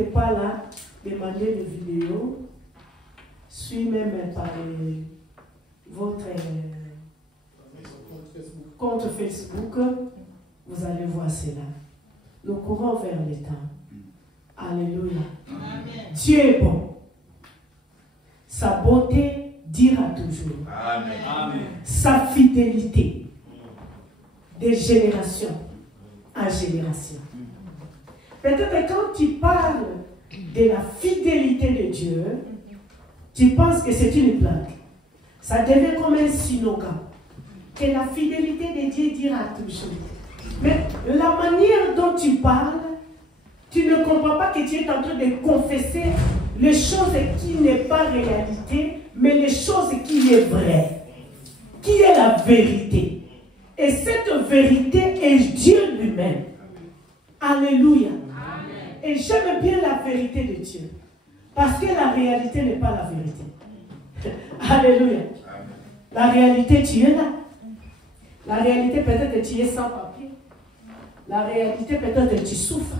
n'était pas là, demandez les vidéos. Suis même par votre compte Facebook. Vous allez voir cela. Nous courons vers les temps. Alléluia. Amen. Dieu est bon. Sa bonté dira toujours. Amen. Amen. Sa fidélité de génération en génération. Peut-être que quand tu parles de la fidélité de Dieu, tu penses que c'est une blague. Ça devient comme un slogan. Que la fidélité de Dieu dira toujours. Mais la manière dont tu parles, tu ne comprends pas que tu es en train de confesser les choses qui n'est pas réalité, mais les choses qui est vraies, qui est la vérité. Et cette vérité est Dieu lui-même. Alléluia. Amen. Et j'aime bien la vérité de Dieu. Parce que la réalité n'est pas la vérité. Alléluia. Amen. La réalité, tu es là. La réalité, peut-être que tu es sans papier. La réalité, peut-être que tu souffres.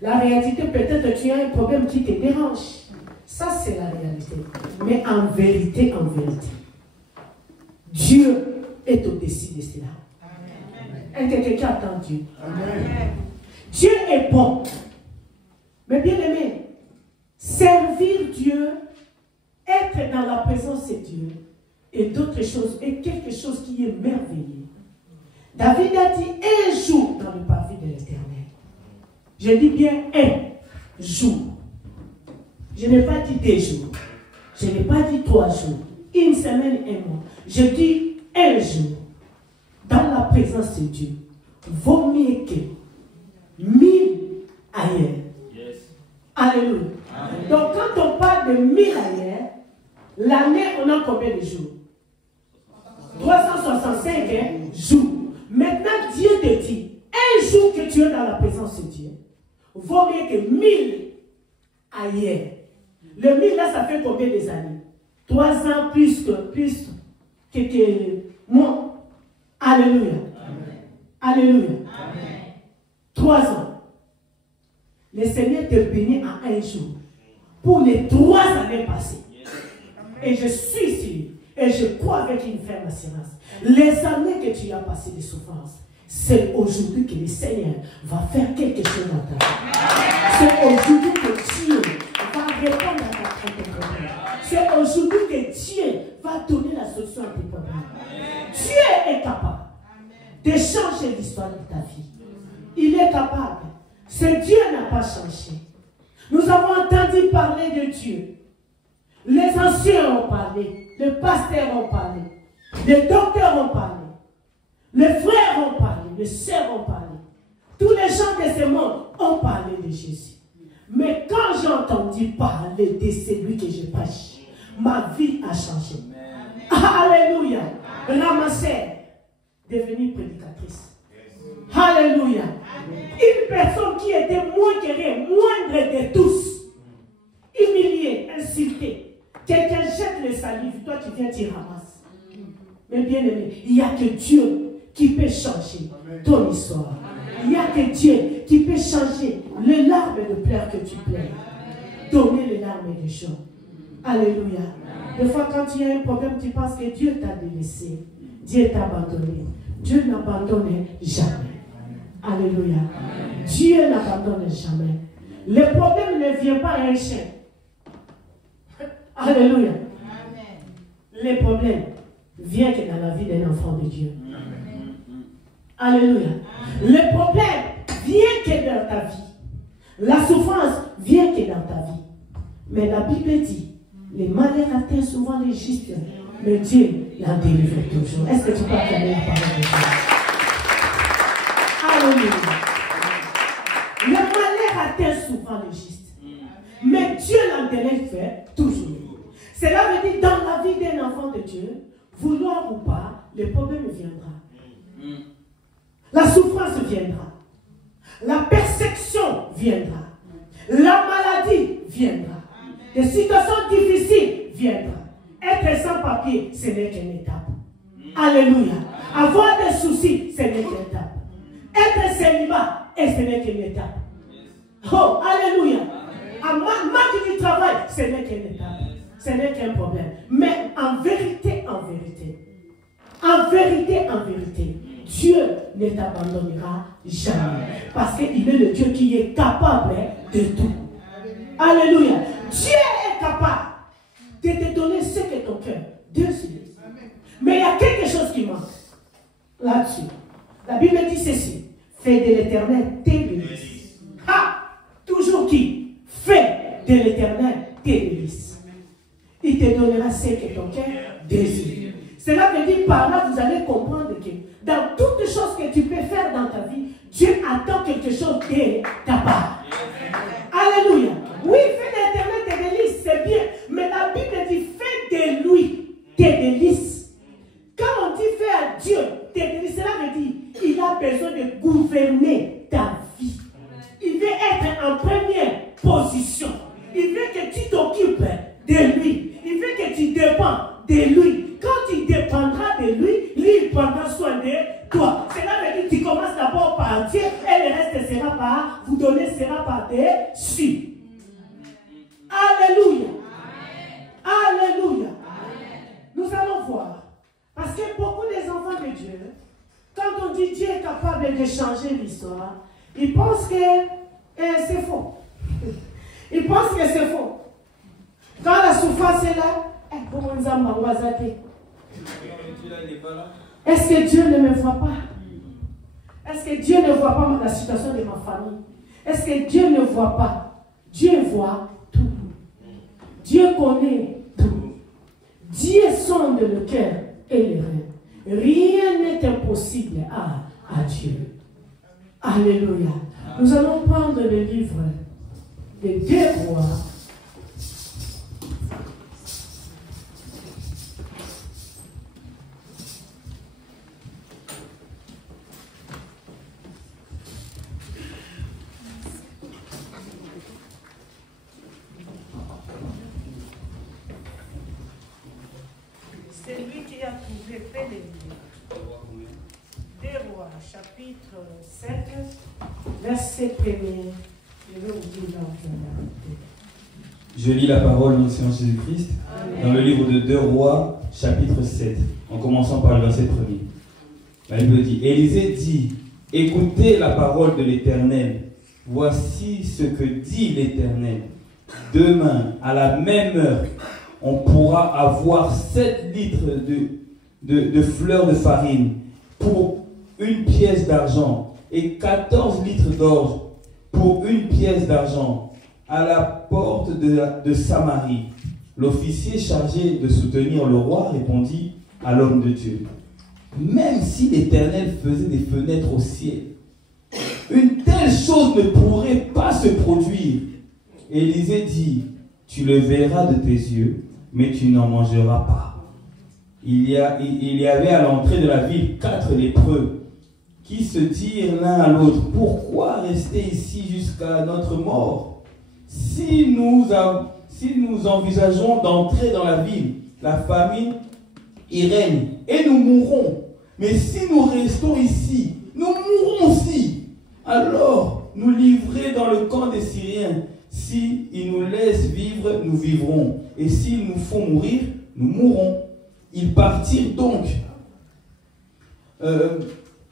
La réalité, peut-être que tu as un problème qui te dérange. Ça, c'est la réalité. Mais en vérité, Dieu est au-dessus de cela. Est-ce que quelqu'un attend Dieu? Amen. Dieu est bon. Mais bien aimé, servir Dieu, être dans la présence de Dieu, et d'autres choses, et quelque chose qui est merveilleux. David a dit un jour dans le parvis de l'Éternel. Je dis bien un jour. Je n'ai pas dit 2 jours. Je n'ai pas dit 3 jours. 1 semaine, 1 mois. Je dis un jour. Dans la présence de Dieu. Vaut mieux que 1000 ailleurs. Yes. Alléluia. Amen. Donc quand on parle de 1000 ailleurs, l'année, on a combien de jours? 365 jours. Maintenant, Dieu te dit, un jour que tu es dans la présence de Dieu, vaut mieux que 1000 ailleurs. Le 1000 là, ça fait combien des années? 3 ans plus que moi. Alléluia. Amen. Alléluia. Amen. 3 ans. Le Seigneur te bénit en un jour. Pour les 3 années passées. Et je suis sûr, et je crois avec une ferme assurance, les années que tu as passées de souffrance, c'est aujourd'hui que le Seigneur va faire quelque chose dans ta vie. C'est aujourd'hui que Dieu va répondre à ta problème. C'est aujourd'hui que Dieu va donner la solution à tes problèmes. Dieu est capable de changer l'histoire de ta vie. Il est capable. Ce Dieu n'a pas changé. Nous avons entendu parler de Dieu. Les anciens ont parlé, les pasteurs ont parlé, les docteurs ont parlé, les frères ont parlé, les sœurs ont parlé. Tous les gens de ce monde ont parlé de Jésus. Mais quand j'ai entendu parler de celui que je prêche, ma vie a changé. Alléluia. Ramassée, devenue prédicatrice. Alléluia. Une personne qui était moins guérie, moindre de tous, humiliée, insultée. Quelqu'un jette les salives, toi tu viens, tu ramasses. Mais bien aimé, il n'y a que Dieu qui peut changer ton histoire. Il n'y a que Dieu qui peut changer les larmes de pleurs que tu pleures. Donner les larmes de joie. Alléluia. Des fois quand tu as un problème, tu penses que Dieu t'a délaissé. Dieu t'a abandonné. Dieu n'abandonne jamais. Alléluia. Dieu n'abandonne jamais. Le problème ne vient pas à un chien. Alléluia. Amen. Les problèmes viennent que dans la vie d'un enfant de Dieu. Amen. Alléluia. Amen. Les problèmes viennent que dans ta vie. La souffrance vient que dans ta vie. Mais la Bible dit, les malheurs atteignent souvent les justes, mais Dieu la délivre toujours. Est-ce que tu peux acclamer la parole de Dieu? Alléluia. Les malheurs atteignent souvent les justes, mais Dieu la délivre toujours. Cela veut dire, dans la vie d'un enfant de Dieu, vouloir ou pas, le problème viendra. La souffrance viendra. La persécution viendra. La maladie viendra. Des situations difficiles viendront. Être sans papier, ce n'est qu'une étape. Alléluia. Avoir des soucis, ce n'est qu'une étape. Être célibat, et ce n'est qu'une étape. Oh, alléluia. À manque du travail, ce n'est qu'une étape. Ce n'est qu'un problème. Mais en vérité, Dieu ne t'abandonnera jamais. Parce qu'il est le Dieu qui est capable de tout. Alléluia. Dieu est capable de te donner ce que ton cœur désire. Mais il y a quelque chose qui manque là-dessus. La Bible dit ceci. Fais de l'Éternel tes délices. Toujours qui? Fais de l'Éternel tes délices. Il te donnera ce que ton cœur désire. Cela veut dire par là, vous allez comprendre que dans toutes les choses que tu peux faire dans ta vie, Dieu attend quelque chose de ta part. Alléluia. Oui, fais de l'Éternel tes délices, c'est bien. Mais la Bible dit, fais de lui tes délices. Quand on dit fais à Dieu tes délices, cela veut dire, il a besoin de gouverner ta vie. Il veut être en première position. Il veut que tu t'occupes de lui. Il veut que tu dépends de lui. Quand tu dépendras de lui, lui il prendra soin de toi. Cela veut dire que tu commences d'abord par Dieu et le reste sera par vous donner, sera par dessus. Alléluia. Alléluia. Nous allons voir. Parce que beaucoup des enfants de Dieu, quand on dit Dieu est capable de changer l'histoire, ils pensent que c'est faux. Ils pensent que c'est faux. Quand la souffrance est là, est-ce que Dieu ne me voit pas? Est-ce que Dieu ne voit pas la situation de ma famille? Est-ce que Dieu ne voit pas? Dieu voit tout. Dieu connaît tout. Dieu sonde le cœur et les reins. Rien n'est impossible à Dieu. Alléluia. Nous allons prendre le livre des 2 Rois. Celui qui a trouvé fait les livres. 2 Rois, chapitre 7, verset 1er. Je vais vous dire Je lis la parole de notre Seigneur Jésus-Christ dans le livre de 2 Rois, chapitre 7, en commençant par le verset 1er. La Bible dit, Élisée dit, écoutez la parole de l'Éternel. Voici ce que dit l'Éternel. Demain, à la même heure, on pourra avoir 7 litres de fleurs de farine pour 1 pièce d'argent et 14 litres d'orge pour 1 pièce d'argent à la porte de Samarie. L'officier chargé de soutenir le roi répondit à l'homme de Dieu, même si l'Éternel faisait des fenêtres au ciel, une telle chose ne pourrait pas se produire. Élisée dit, tu le verras de tes yeux, mais tu n'en mangeras pas. Il y avait à l'entrée de la ville 4 lépreux qui se dirent l'un à l'autre, pourquoi rester ici jusqu'à notre mort? Si nous envisageons d'entrer dans la ville, la famine y règne et nous mourrons. Mais si nous restons ici, nous mourrons aussi. Alors nous livrer dans le camp des Syriens. Si ils nous laissent vivre, nous vivrons. Et s'ils nous font mourir, nous mourrons. Ils partirent donc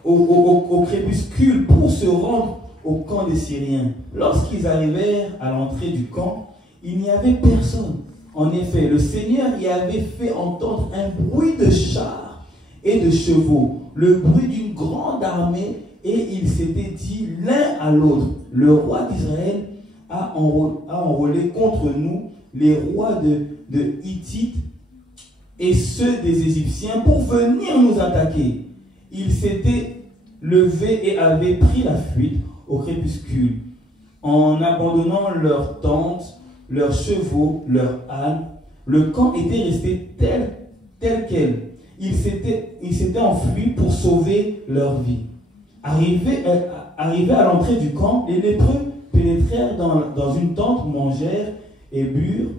au crépuscule pour se rendre au camp des Syriens. Lorsqu'ils arrivèrent à l'entrée du camp, il n'y avait personne. En effet, le Seigneur y avait fait entendre un bruit de chars et de chevaux, le bruit d'une grande armée, et ils s'étaient dit l'un à l'autre, le roi d'Israël a enrôlé contre nous les rois de Hittite et ceux des Égyptiens pour venir nous attaquer. Ils s'étaient levés et avaient pris la fuite au crépuscule, en abandonnant leurs tentes, leurs chevaux, leurs ânes. Le camp était resté tel quel. Ils s'étaient enfuis pour sauver leur vie. Arrivés à l'entrée du camp, les lépreux pénétrèrent dans une tente, mangèrent et burent.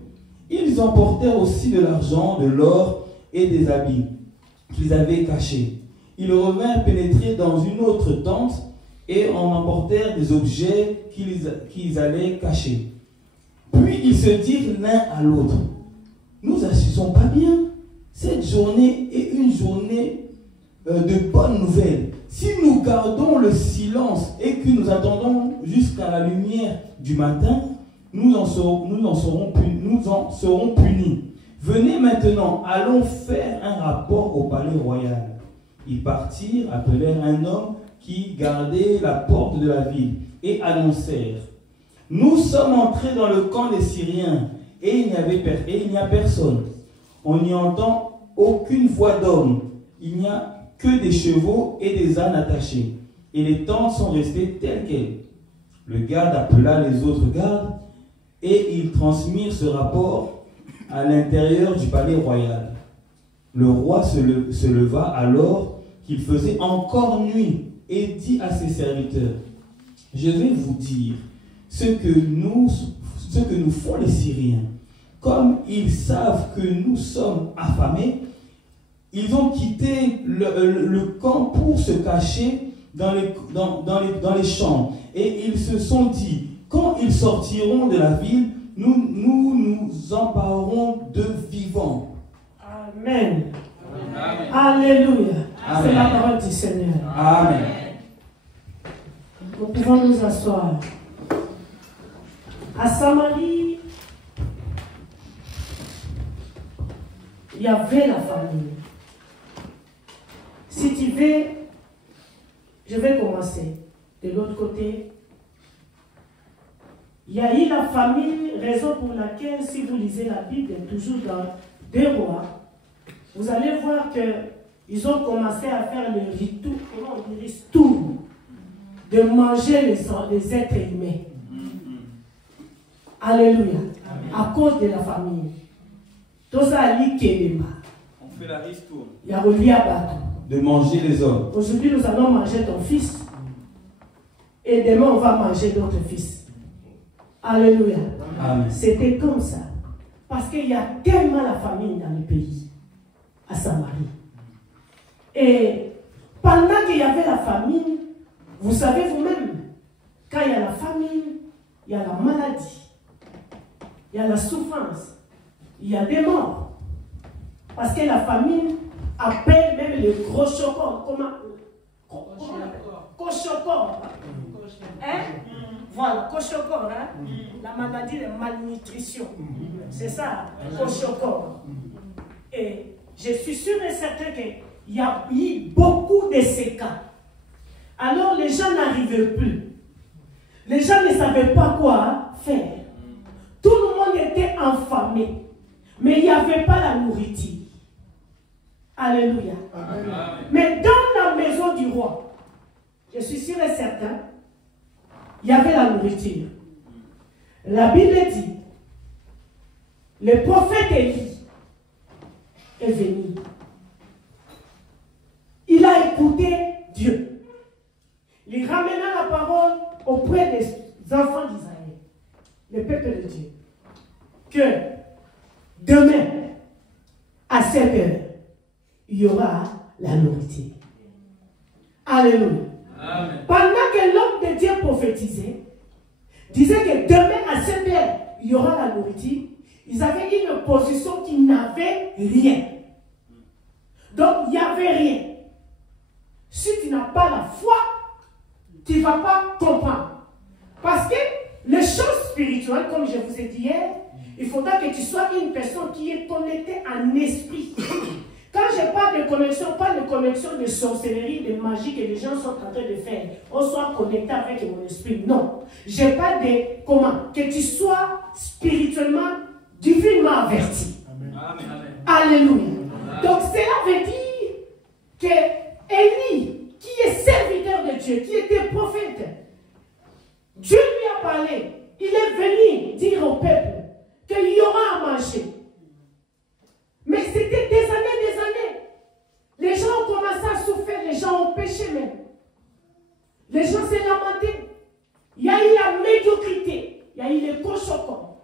Ils emportèrent aussi de l'argent, de l'or et des habits qu'ils avaient cachés. Ils revinrent pénétrer dans une autre tente et en emportèrent des objets qu'ils allaient cacher. Puis ils se dirent l'un à l'autre, nous n'assistons pas bien. Cette journée est une journée de bonnes nouvelles. Si nous gardons le silence et que nous attendons jusqu'à la lumière du matin, nous en serons punis. Venez maintenant, allons faire un rapport au palais royal. Ils partirent, appelèrent un homme qui gardait la porte de la ville et annoncèrent: nous sommes entrés dans le camp des Syriens et il n'y a personne. On n'y entend aucune voix d'homme. Il n'y a que des chevaux et des ânes attachés. Et les tentes sont restées telles quelles. Le garde appela les autres gardes et ils transmirent ce rapport à l'intérieur du palais royal. Le roi se leva alors qu'il faisait encore nuit et dit à ses serviteurs: je vais vous dire ce que nous font les Syriens. Comme ils savent que nous sommes affamés, ils ont quitté le camp pour se cacher dans les champs. Et ils se sont dit: quand ils sortiront de la ville, nous emparerons d'eux vivants. Amen. Amen. Alléluia. Amen. C'est la parole du Seigneur. Amen. Nous pouvons nous asseoir. À Samarie, il y avait la famille. Si tu veux, je vais commencer. De l'autre côté, il y a eu la famille, raison pour laquelle, si vous lisez la Bible, toujours dans 2 Rois, vous allez voir qu'ils ont commencé à faire le rituel, comment on dirait, tour, de manger les êtres humains. Alléluia. Amen. À cause de la famille. Tout ça a dit Kéléma. On fait la ristourne. Il y a relié à Batou. De manger les hommes. Aujourd'hui, nous allons manger ton fils. Et demain, on va manger d'autres fils. Alléluia. C'était comme ça. Parce qu'il y a tellement la famille dans le pays. À Samarie. Et pendant qu'il y avait la famine, vous savez vous-même, quand il y a la famine, il y a la maladie. Il y a la souffrance. Il y a des morts. Parce que la famine appelle même le gros chocor. Comment? Cochocor. Hein? Voilà, cochocor. Hein? La maladie de malnutrition. C'est ça, cochocor. Et je suis sûr et certain qu'il y a eu beaucoup de ces cas. Alors les gens n'arrivaient plus. Les gens ne savaient pas quoi faire. Tout le monde était affamé. Mais il n'y avait pas la nourriture. Alléluia. Amen. Mais dans la maison du roi, je suis sûr et certain, il y avait la nourriture. La Bible dit, le prophète Élie est venu. Il a écouté Dieu. Il ramena la parole auprès des enfants d'Israël, le peuple de Dieu, que demain, à 7 heures, il y aura la nourriture. Alléluia. Amen. Pendant que l'homme de Dieu prophétisait, disait que demain, à 7 heures, il y aura la nourriture, ils avaient une position qui n'avait rien. Donc, il n'y avait rien. Si tu n'as pas la foi, tu ne vas pas comprendre. Parce que les choses spirituelles, comme je vous ai dit hier, il faudra que tu sois une personne qui est connectée en esprit. Quand je parle de connexion, pas de connexion de sorcellerie, de magie que les gens sont en train de faire. On soit connecté avec mon esprit. Non. Je parle de comment? Que tu sois spirituellement, divinement averti. Amen. Alléluia. Amen. Donc cela veut dire que Élie, qui est serviteur de Dieu, qui était prophète, Dieu lui a parlé. Il est venu dire au peuple qu'il y aura à manger. Mais c'était des années, des années. Les gens ont commencé à souffrir, les gens ont péché même. Les gens s'est lamenté. Il y a eu la médiocrité, il y a eu les cochons.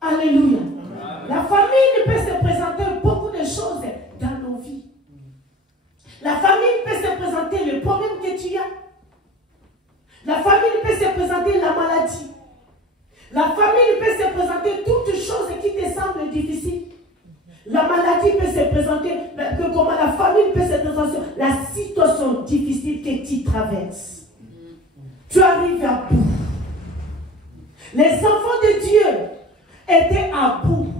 Alléluia. Amen. La famille peut se présenter beaucoup de choses dans nos vies. La famille peut se présenter le problème que tu as. La famille peut se présenter la maladie. La famille peut se présenter toutes choses qui te semblent difficiles. La maladie peut se présenter, comment la famille peut se présenter, la situation difficile que tu traverses. Tu arrives à bout. Les enfants de Dieu étaient à bout.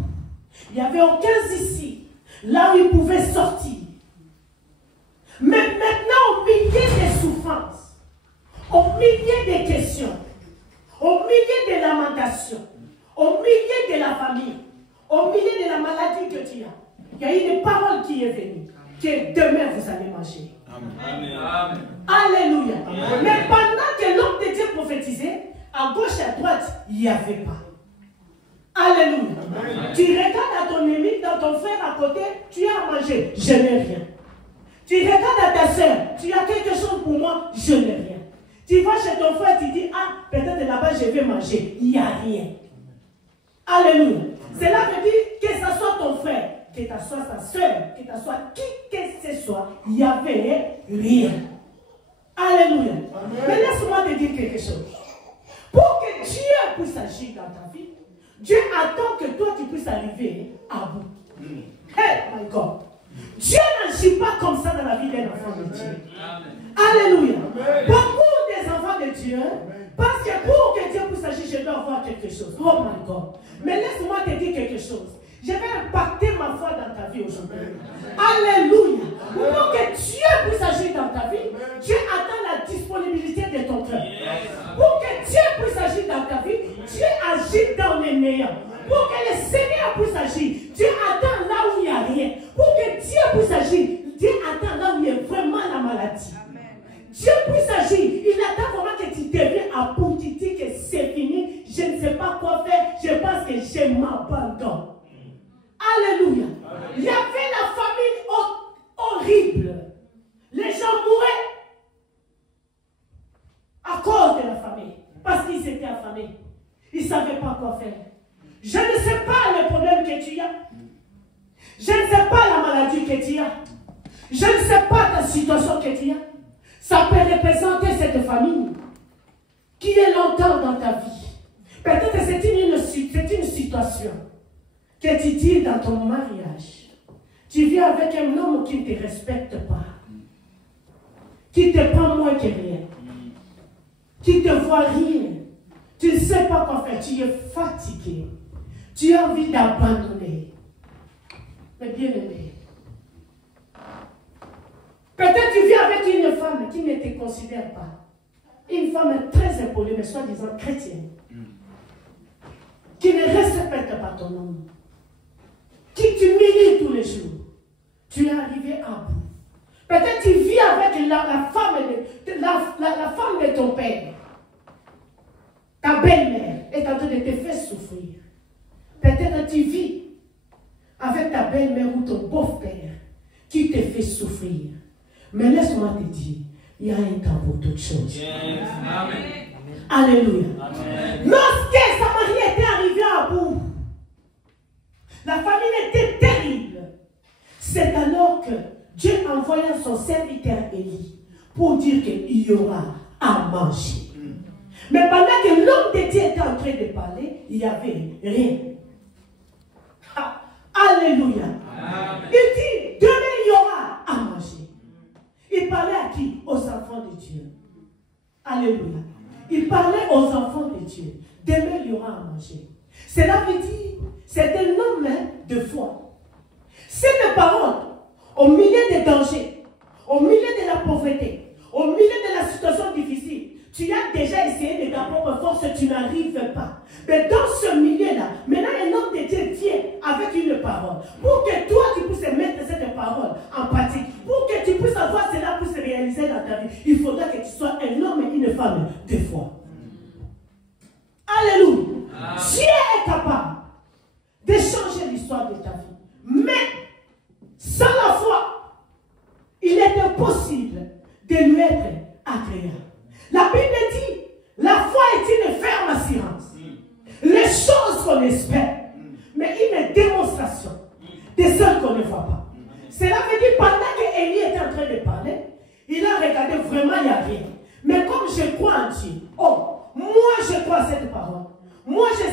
Il n'y avait aucun ici, là où ils pouvaient sortir. Mais maintenant, au milieu des souffrances, au milieu des questions, au milieu des lamentations, au milieu de la famille, au milieu de la maladie que tu as, il y a une parole qui est venue, que demain vous allez manger. Amen. Amen. Alléluia. Amen. Mais pendant que l'homme de Dieu prophétisait, à gauche et à droite, il n'y avait pas. Alléluia. Amen. Tu regardes à ton ami, dans ton frère à côté, tu as à manger, je n'ai rien. Tu regardes à ta soeur, tu as quelque chose pour moi, je n'ai rien. Tu vas chez ton frère, tu dis, ah, peut-être là-bas je vais manger, il n'y a rien. Alléluia. Cela veut dire que ce soit ton frère, que ce soit ta soeur, que ce soit qui que ce soit, il n'y avait rien. Alléluia. Amen. Mais laisse-moi te dire quelque chose. Pour que Dieu puisse agir dans ta vie, Dieu attend que toi tu puisses arriver à bout. Hey, my God. Dieu n'agit pas comme ça dans la vie d'un enfant de Dieu. Alléluia. Beaucoup des enfants de Dieu, parce que pour que Dieu puisse agir, je dois avoir quelque chose. Oh my God. Mais laisse-moi te dire quelque chose. Je vais impacter ma foi dans ta vie aujourd'hui. Alléluia. Pour que Dieu puisse agir dans ta vie, Dieu attend la disponibilité de ton cœur. Pour que Dieu puisse agir dans ta vie, Dieu agit dans les meilleurs. Pour que le Seigneur puisse agir, Dieu attend là où il n'y a rien. Pour que Dieu puisse agir, Dieu attend là où il y a vraiment la maladie. Dieu puisse agir, il attend vraiment que tu deviennes à bout, tu dis que c'est fini, je ne sais pas quoi faire, je pense que je m'abandonne. Alléluia. Amen. Il y avait la famille horrible. Les gens mouraient à cause de la famille. Parce qu'ils étaient affamés. Ils ne savaient pas quoi faire. Je ne sais pas le problème que tu as. Je ne sais pas la maladie que tu as. Je ne sais pas ta situation que tu as. Ça peut représenter cette famille qui est longtemps dans ta vie. Peut-être que c'est une situation que tu dis dans ton mariage. Tu vis avec un homme qui ne te respecte pas, qui te prend moins que rien, qui ne te voit rien. Tu ne sais pas quoi faire, tu es fatigué, tu as envie d'abandonner. Mais bien aimé, peut-être tu vis avec une femme qui ne te considère pas, une femme très impolie, mais soi-disant chrétienne, qui ne respecte pas ton homme, qui t'humilie tous les jours. Tu es arrivé à bout. Peut-être tu vis avec la femme de ton père. Ta belle-mère est en train de te faire souffrir. Peut-être tu vis avec ta belle-mère ou ton beau-père qui te fait souffrir. Mais laisse-moi te dire, il y a un temps pour toutes choses. Yes. Amen. Alléluia. Amen. Lorsque Samarie était arrivée à bout, la famine était terrible. C'est alors que Dieu envoya son serviteur Élie pour dire qu'il y aura à manger. Mais pendant que l'homme de Dieu était en train de parler, il n'y avait rien. Alléluia. Amen. Il dit, demain il y aura à manger. Il parlait à qui? Aux enfants de Dieu. Alléluia. Il parlait aux enfants de Dieu. Demain il y aura à manger. Cela veut dire, c'est un homme de foi. Cette parole, au milieu des dangers, au milieu de la pauvreté, au milieu de la situation difficile, tu as déjà essayé de ta propre force, tu n'arrives pas. Mais dans ce milieu-là, maintenant un homme de Dieu vient avec une parole. Pour que toi, tu puisses mettre cette parole en pratique, pour que tu puisses avoir cela pour se réaliser dans ta vie, il faudra que tu sois un homme et une femme de foi. Alléluia. Dieu est capable de changer l'histoire de ta vie. Mais, sans la foi, il est impossible de lui être agréable. La Bible dit, la foi est une ferme assurance. Les choses qu'on espère, mais une démonstration de celles qu'on ne voit pas. Cela veut dire, pendant que Élie était en train de parler, il a regardé, vraiment il n'y a rien. Mais comme je crois en Dieu, oh, moi je crois à cette parole. Moi je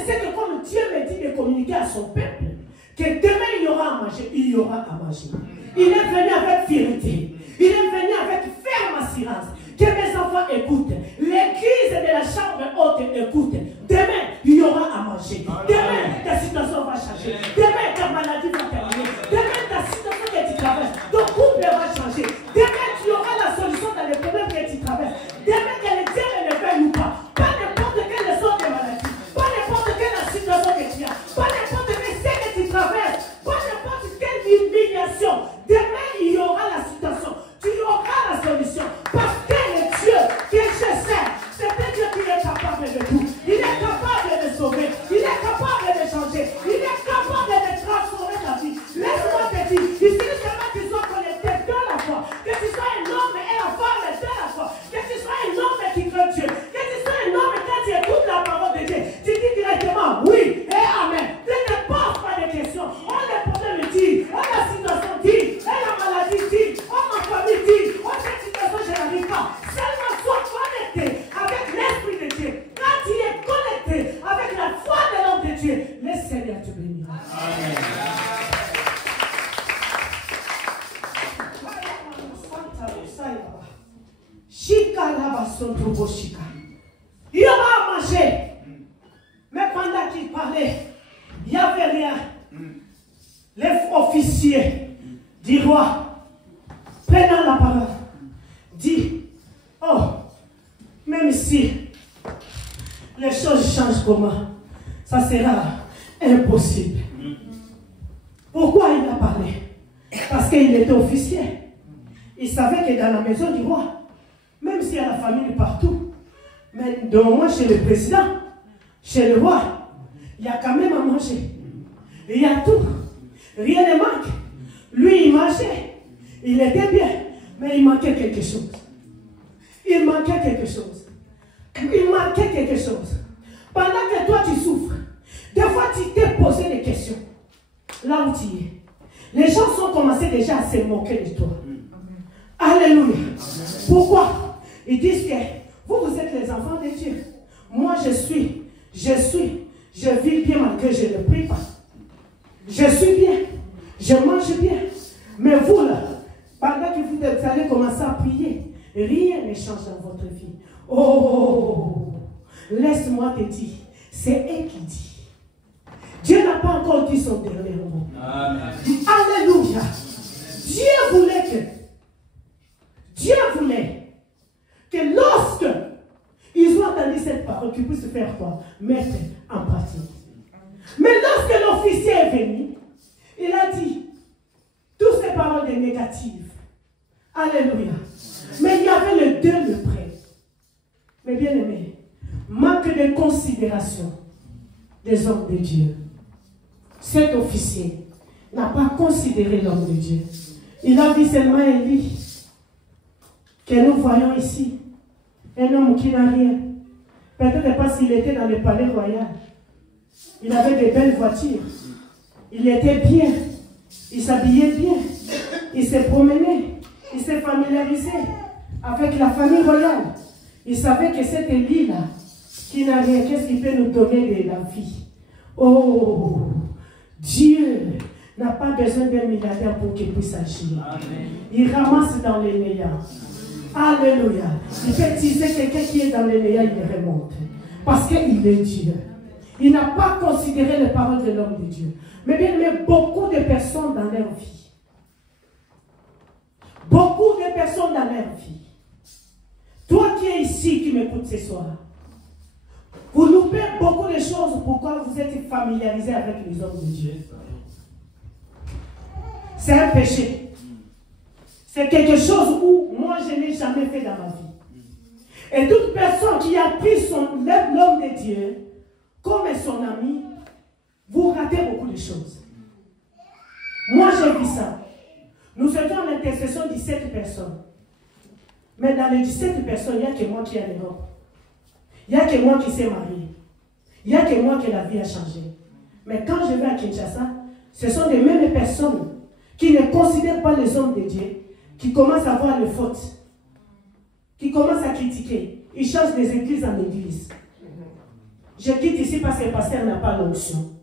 vérité. Il est venu avec ferme assurance. Que mes enfants écoutent. L'église de la chambre haute écoute. Demain, il y aura à manger. Demain, ta situation va changer. Demain, ta maladie va terminer. Demain, ta situation que tu traverses, ton couple va changer. Demain, tu auras la solution dans les problèmes que tu traverses. Demain, que le Dieu ne veille ou pas. Pas n'importe quelle sorte de maladie. Pas n'importe quelle situation que tu as. Pas n'importe quelle ce que tu traverses. Pas n'importe quelle humiliation. Demain, il y aura la situation. Tu auras la solution. Parce que le Dieu que je sais, c'est un Dieu qui est capable de tout. Il est capable de sauver. Il est capable de changer. Il est capable de transformer ta vie. Laisse-moi te dire, il suffit seulement que tu sois connecté de la foi. Que tu sois un homme et la femme de la foi. Que tu sois un homme qui craint Dieu. Que tu sois un homme quand tu écoutes la parole de Dieu. Tu dis directement oui et amen. Tu ne poses pas de questions. On les problèmes dit, on la situation dit, on la maladie dit, on ma famille dit, on cette situation je n'arrive pas. Seulement sois connecté avec l'Esprit de Dieu. Quand tu es connecté avec la foi de l'homme de Dieu, le Seigneur te bénira. Amen. Il y aura à manger. Mais pendant qu'il parlait, il n'y avait rien. Les officiers du roi, prenant la parole, dit, oh, même si les choses changent comment, ça sera impossible. Pourquoi il a parlé? Parce qu'il était officier. Il savait que dans la maison du roi, même s'il y a la famille partout, mais de moins chez le président, chez le roi, il y a quand même à manger. Il y a tout. Rien ne manque. Lui, il mangeait. Il était bien. Mais il manquait quelque chose. Il manquait quelque chose. Il manquait quelque chose. Pendant que toi, tu souffres, des fois, tu t'es posé des questions. Là où tu es. Les gens sont commencés déjà à se moquer de toi. Alléluia. Pourquoi? Ils disent que vous êtes les enfants de Dieu. Moi, je vis bien malgré que je ne prie pas. Je suis bien, je mange bien. Mais vous là, pendant que vous allez commencer à prier, rien ne change dans votre vie. Oh, laisse-moi te dire, c'est elle qui dit. Dieu n'a pas encore dit son dernier mot. Amen. Alléluia. Dieu voulait que lorsque ils ont entendu cette parole, qu'ils puissent faire quoi? Mettre en pratique. Mais lorsque l'officier est venu, il a dit toutes ces paroles négatives. Alléluia. Mais il y avait le deux le près. Mais bien aimé, manque de considération des hommes de Dieu. Cet officier n'a pas considéré l'homme de Dieu. Il a vu seulement Élie, que nous voyons ici. Un homme qui n'a rien. Peut-être pas s'il était dans le palais royal. Il avait de belles voitures. Il était bien. Il s'habillait bien. Il se promenait. Il s'est familiarisé avec la famille royale. Il savait que cette Élie-là, qui n'a rien, qu'est-ce qui peut nous donner de la vie? Oh, Dieu n'a pas besoin d'un milliardaire pour qu'il puisse agir. Amen. Il ramasse dans les néants. Alléluia. Il peut utiliser quelqu'un qui est dans les néants, il le remonte. Parce qu'il est Dieu. Il n'a pas considéré les paroles de l'homme de Dieu. Mais bien, beaucoup de personnes dans leur vie. Beaucoup de personnes dans leur vie. Toi qui es ici, qui m'écoutes ce soir, vous loupez beaucoup de choses. Pourquoi vous êtes familiarisé avec les hommes de Dieu? C'est un péché. C'est quelque chose où moi je n'ai jamais fait dans ma vie. Et toute personne qui a pris l'homme de Dieu comme son ami, vous ratez beaucoup de choses. Moi j'ai vu ça. Nous étions en intercession 17 personnes. Mais dans les 17 personnes, il n'y a que moi qui ai en Europe. Il n'y a que moi qui s'est marié. Il n'y a que moi que la vie a changé. Mais quand je vais à Kinshasa, ce sont les mêmes personnes qui ne considèrent pas les hommes de Dieu, qui commencent à voir les fautes, qui commencent à critiquer. Ils changent des églises en église. Je quitte ici parce que le pasteur n'a pas l'onction.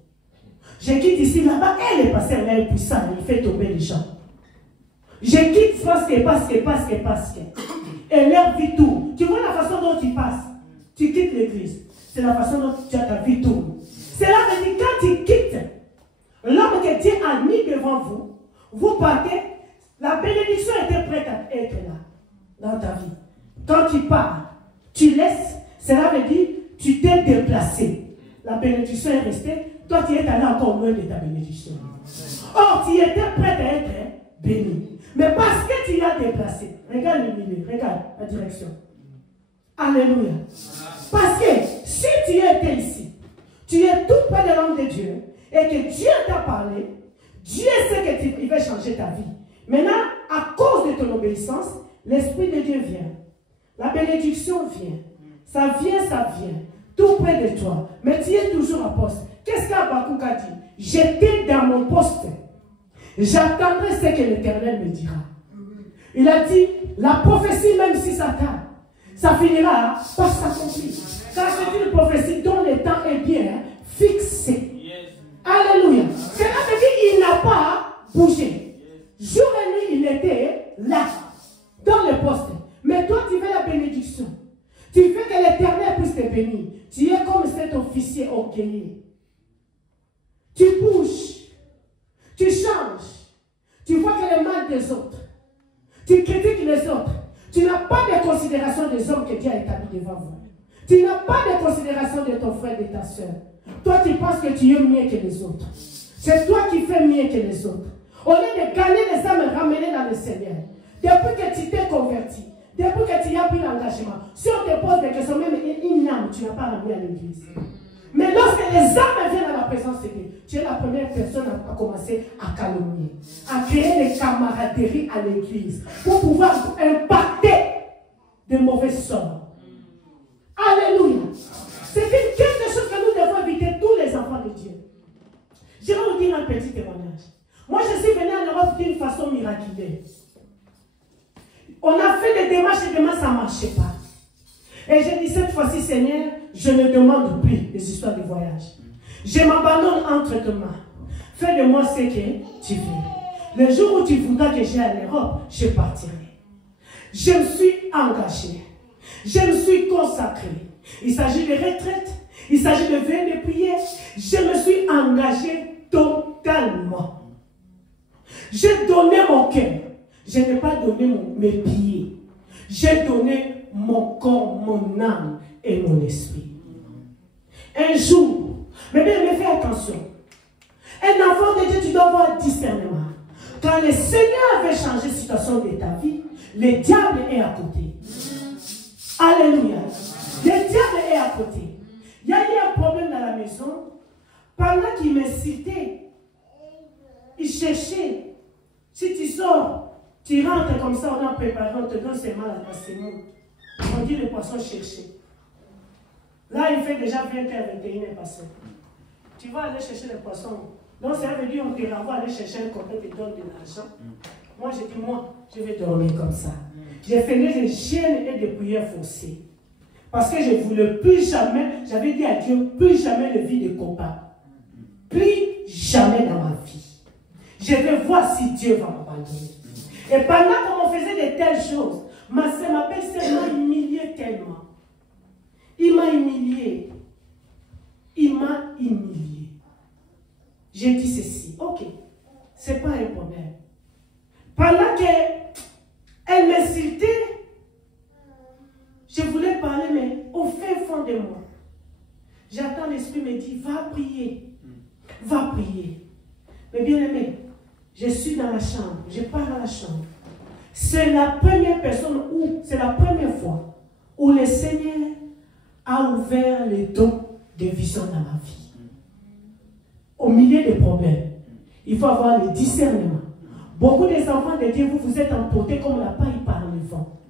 Je quitte ici là-bas, et le pasteur là est puissant, il fait tomber les gens. Je quitte parce que. Et leur vie tourne. Tu vois la façon dont tu passes. Tu quittes l'église. C'est la façon dont tu as ta vie tourne. Cela veut dire quand tu quittes l'homme que Dieu a mis devant vous, vous partez, la bénédiction était prête à être là, dans ta vie. Quand tu pars, tu laisses, cela veut dire tu t'es déplacé. La bénédiction est restée, toi tu es allé encore loin de ta bénédiction. Or, tu étais prêt à être béni. Mais parce que tu as déplacé, regarde le milieu, regarde la direction. Alléluia. Parce que si tu étais ici, tu es tout près de l'homme de Dieu, et que Dieu t'a parlé, Dieu sait qu'il va changer ta vie. Maintenant, à cause de ton obéissance, l'Esprit de Dieu vient. La bénédiction vient. Ça vient. Tout près de toi. Mais tu es toujours à poste. Qu'est-ce qu'Habakkuk a dit? J'étais dans mon poste. J'attendrai ce que l'Éternel me dira. Il a dit, la prophétie, même si ça tarde, ça finira par s'accomplir. Ça, c'est une prophétie dont le temps est bien fixé. Alléluia. Cela veut dire qu'il n'a pas bougé. Jour et nuit, il était là, dans le poste. Mais toi, tu veux la bénédiction. Tu veux que l'Éternel puisse te bénir. Tu es comme cet officier orgueilleux. Tu bouges. Tu changes. Tu vois que le mal des autres. Tu critiques les autres. Tu n'as pas de considération des hommes que Dieu a établis devant vous. Tu n'as pas de considération de ton frère et de ta soeur. Toi, tu penses que tu es mieux que les autres. C'est toi qui fais mieux que les autres. Au lieu de gagner les âmes et ramener dans le Seigneur. Depuis que tu t'es converti, depuis que tu as pris l'engagement, si on te pose des questions, même une âme, tu n'as pas ramené à l'église. Mais lorsque les âmes viennent à la présence de Dieu, tu es la première personne à commencer à calomnier, à créer des camaraderies à l'église pour pouvoir impacter de mauvais sorts. Alléluia. C'est quelque chose que nous devons éviter, tous les enfants de Dieu. Je vais vous dire un petit témoignage. Moi, je suis venu en Europe d'une façon miraculeuse. On a fait des démarches et ça ne marchait pas. Et j'ai dit, cette fois-ci, Seigneur, je ne demande plus des histoires de voyage. Je m'abandonne entre tes mains. Fais de moi ce que tu veux. Le jour où tu voudras que j'aille en Europe, je partirai. Je me suis engagé. Je me suis consacré. Il s'agit de retraite. Il s'agit de veille de prière. Je me suis engagé totalement. J'ai donné mon cœur. Je n'ai pas donné mes pieds. J'ai donné mon corps, mon âme et mon esprit. Un jour, mais bien, fais attention. Un enfant de Dieu, tu dois avoir discernement. Quand le Seigneur veut changer la situation de ta vie, le diable est à côté. Alléluia. Le diable est à côté. Il y a eu un problème dans la maison. Pendant qu'il m'incitait, il cherchait. Si tu sors, tu rentres comme ça, on a préparé, on te donne ses mal à ses mots. On dit le poisson chercher. Là, il fait déjà 20h21 passé. Tu vas aller chercher le poisson. Donc, ça veut dire qu'on te renvoie aller chercher un copain qui te donne de l'argent. Moi, j'ai dit, moi, je vais dormir comme ça. J'ai fait des chaînes et des prières forcées. Parce que je ne voulais plus jamais, j'avais dit à Dieu, plus jamais de vie de copain. Plus jamais dans ma vie. Je vais voir si Dieu va m'abandonner. Et pendant qu'on faisait de telles choses, ma belle-sœur m'a humilié tellement. Il m'a humilié. Il m'a humilié. J'ai dit ceci, ok, ce n'est pas un problème. Pendant qu'elle m'insultait, je voulais parler, mais au fin fond de moi, j'attends l'Esprit me dit, va prier. Va prier. Mais bien aimé, je suis dans la chambre, je pars dans la chambre. C'est la première personne où, c'est la première fois où le Seigneur a ouvert les dons de vision dans ma vie. Au milieu des problèmes, il faut avoir le discernement. Beaucoup des enfants de Dieu, vous êtes emportés comme la paille par le vent.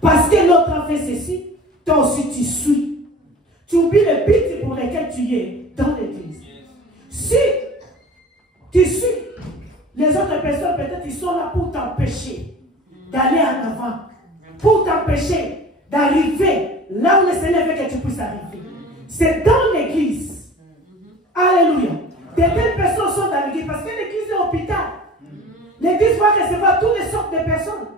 Parce que l'autre a fait ceci, toi aussi tu suis. Tu oublies le but pour lequel tu es dans l'église. Si tu suis, les autres personnes peut-être ils sont là pour t'empêcher d'aller en avant, pour t'empêcher d'arriver là où le Seigneur veut que tu puisses arriver. C'est dans l'église. Alléluia. De telles personnes sont dans l'église parce que l'église est hôpital. L'église va recevoir toutes les sortes de personnes.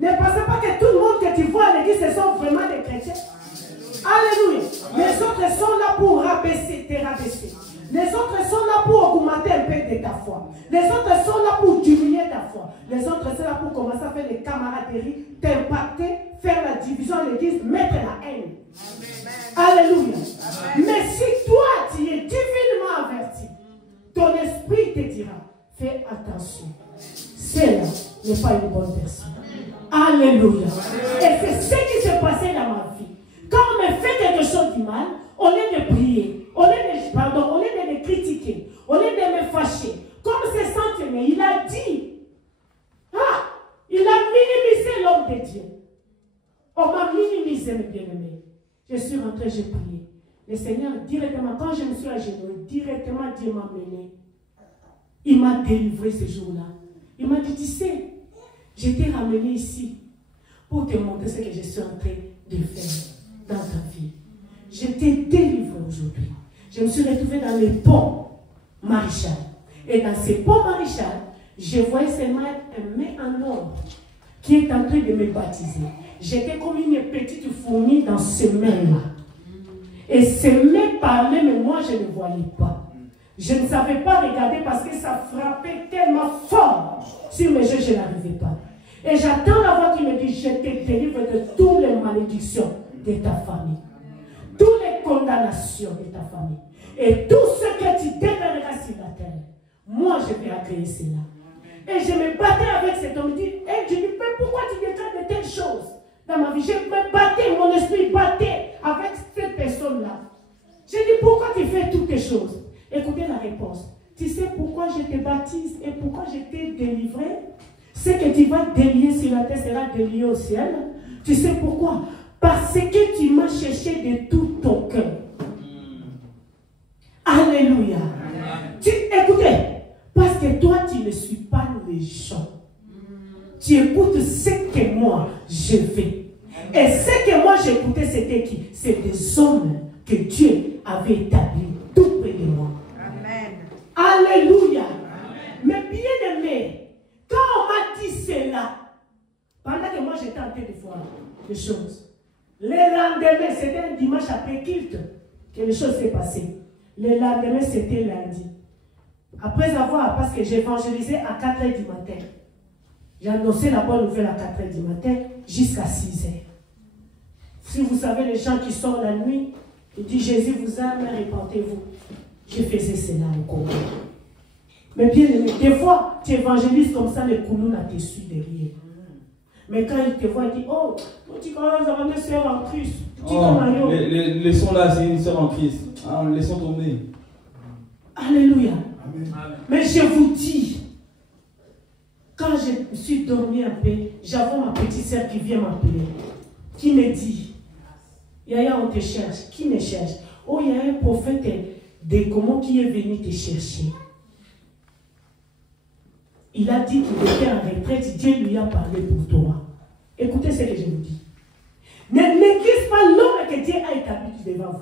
Ne pensez pas que tout le monde que tu vois à l'église, ce sont vraiment des chrétiens. Alléluia. Les autres sont là pour te rabaisser. Les autres sont là pour augmenter un peu de ta foi. Les autres sont là pour diminuer ta foi. Les autres sont là pour commencer à faire des camaraderies, t'impacter, faire la division de l'église, mettre la haine. Alléluia. Mais si toi, tu es divinement averti, ton esprit te dira, fais attention. Celle-là n'est pas une bonne personne. Alléluia. Et c'est ce qui s'est passé dans ma vie. Quand on me fait quelque chose de mal, au lieu de prier, au lieu de me critiquer, au lieu de me fâcher, comme ce centenaire, il a dit, il a minimisé l'homme de Dieu. On m'a minimisé, mes bien-aimés. Je suis rentré, j'ai prié. Le Seigneur, directement, quand je me suis agenouillé, directement Dieu m'a mené. Il m'a délivré ce jour-là. Il m'a dit, tu sais, je t'ai ramené ici pour te montrer ce que je suis en train de faire dans ta vie. Je t'ai délivré aujourd'hui. Je me suis retrouvée dans les ponts Maréchal. Et dans ces ponts Maréchal, je voyais seulement un mec en or qui est en train de me baptiser. J'étais comme une petite fourmi dans ce mail-là. Et ce mec parlait, mais moi je ne voyais pas. Je ne savais pas regarder parce que ça frappait tellement fort sur mes yeux, je n'arrivais pas. Et j'attends la voix qui me dit, je te délivre de toutes les malédictions de ta famille. Toutes les condamnations de ta famille. Et tout ce que tu déverras sur la terre. Moi, je vais accueillir cela. Et je me battais avec cet homme. Je dis, mais pourquoi tu déclares de telles choses dans ma vie? Je me battais, mon esprit battait avec cette personne-là. Je dis, pourquoi tu fais toutes ces choses? Écoutez la réponse. Tu sais pourquoi je te baptise et pourquoi je t'ai délivré? Ce que tu vas délier sur la terre sera délié au ciel. Tu sais pourquoi? Parce que tu m'as cherché de tout ton cœur. Alléluia. Écoutez, parce que toi, tu ne suis pas les gens. Tu écoutes ce que moi, je fais. Et ce que moi, j'écoutais, c'était qui? C'est des hommes que Dieu avait établis tout près de moi. Amen. Alléluia. Amen. Mais bien aimé, quand on m'a dit cela, pendant que moi, j'étais en train de voir les choses, le lendemain, c'était un dimanche après culte que les choses s'est passées. Le lendemain, c'était lundi. Après avoir, parce que j'évangélisais à 4h du matin. J'ai annoncé la bonne nouvelle à 4h du matin jusqu'à 6h. Si vous savez, les gens qui sortent la nuit, ils disent Jésus vous aime, répentez-vous. Je faisais cela encore. Mais bien aimé, des fois, tu évangélises comme ça, les coulons te suivent derrière. Mais quand ils te voient, ils disent oh, tu commences à avoir une soeur en Christ. Laissons là, c'est une soeur en Christ. Laissons tomber. Alléluia. Amen. Mais je vous dis, quand je me suis dormi un peu, j'avais ma petite soeur qui vient m'appeler, qui me dit Yaya, on te cherche. Qui me cherche? Oh, il y a un prophète de comment qui est venu te chercher. Il a dit qu'il était en retraite, Dieu lui a parlé pour toi. Écoutez ce que je vous dis. Ne néglige pas l'homme que Dieu a établi devant vous.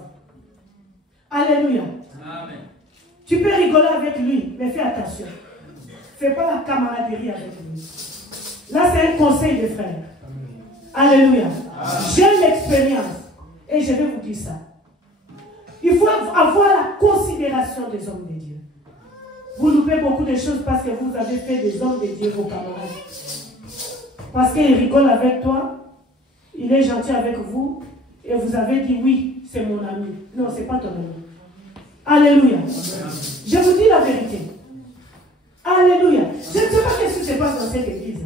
Alléluia. Amen. Tu peux rigoler avec lui, mais fais attention. Fais pas la camaraderie avec lui. Là, c'est un conseil de frère. Alléluia. J'ai l'expérience. Et je vais vous dire ça. Il faut avoir la considération des hommes de Dieu. Vous loupez beaucoup de choses parce que vous avez fait des hommes de Dieu vos camarades. Parce qu'il rigole avec toi, il est gentil avec vous, et vous avez dit oui, c'est mon ami. Non, ce n'est pas ton ami. Alléluia. Je vous dis la vérité. Alléluia. Je ne sais pas ce qui se passe dans cette église.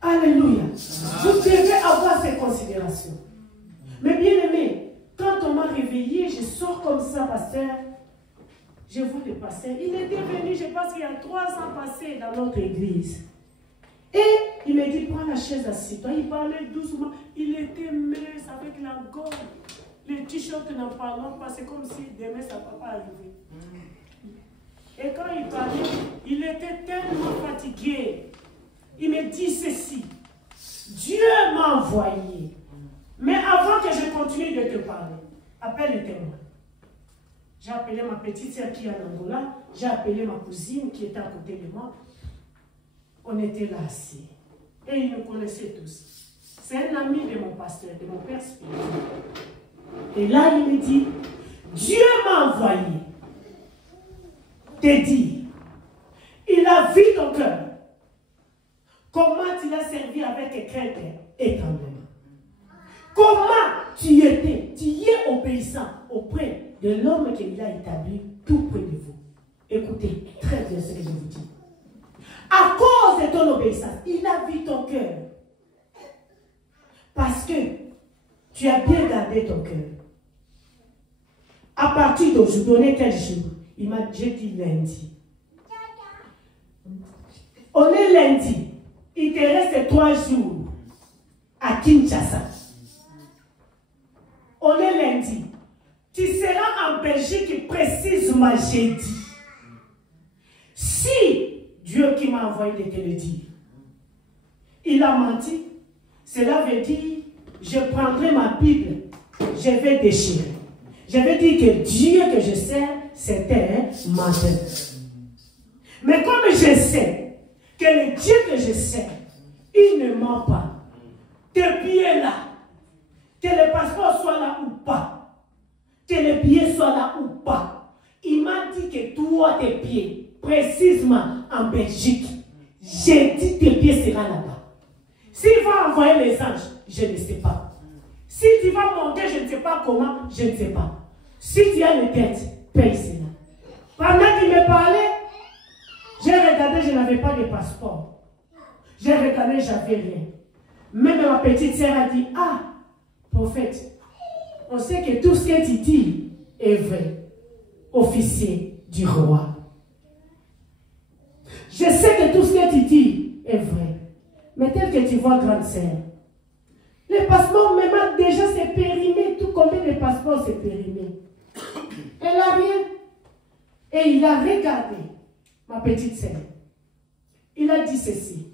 Alléluia. Vous devez avoir ces considérations. Mais bien aimé, quand on m'a réveillé, je sors comme ça, pasteur. Je vois le pasteur. Il était venu, je pense qu'il y a 3 ans passés dans notre église. Et il me dit, prends la chaise assise-toi. Il parlait doucement. Il était mince avec la gorge. Les t-shirts n'en parlant pas. C'est comme si demain ça ne va pas arriver. Et quand il parlait, il était tellement fatigué. Il me dit ceci. Dieu m'a envoyé. Mais avant que je continue de te parler, appelle le témoin. J'ai appelé ma petite sœur qui est en Angola. J'ai appelé ma cousine qui était à côté de moi. On était là assis. Et ils me connaissaient tous. C'est un ami de mon pasteur, de mon père spirituel. Et là, il me dit, Dieu m'a envoyé te dire, il a vu ton cœur. Comment tu l'as servi avec crainte et tremblement. Comment tu étais, tu y es obéissant auprès de l'homme qu'il a établi tout près de vous. Écoutez très bien ce que je vous dis. À cause de ton obéissance, il a vu ton cœur. Parce que tu as bien gardé ton cœur. À partir d'aujourd'hui, donnez quel jour? Il m'a dit lundi. On est lundi. Il te reste 3 jours à Kinshasa. On est lundi. Tu seras en Belgique précisément jeudi. Si Dieu qui m'a envoyé de te le dire, il a menti, cela veut dire, je prendrai ma Bible, je vais déchirer. Je vais dire que Dieu que je sers, c'était un menteur. Mais comme je sais que le Dieu que je sers, il ne ment pas. Tes pieds là, que le passeport soit là ou pas, que les billets soient là ou pas, il m'a dit que toi, tes pieds, précisément en Belgique, j'ai dit tes pieds seront là-bas. S'il va envoyer les anges, je ne sais pas. Si tu vas monter, je ne sais pas comment, je ne sais pas. Si tu as une tête, paye cela. Pendant qu'il me parlait, j'ai regardé, je n'avais pas de passeport. J'ai regardé, j'avais rien. Même ma petite sœur a dit, ah, prophète, on sait que tout ce que tu dis est vrai. Officier du roi. Je sais que tout ce que tu dis est vrai. Mais tel que tu vois, grande sœur, les passeports, même déjà, c'est périmé. Tout combien de passeports, c'est périmé. Elle n'a rien. Et il a regardé ma petite sœur. Il a dit ceci.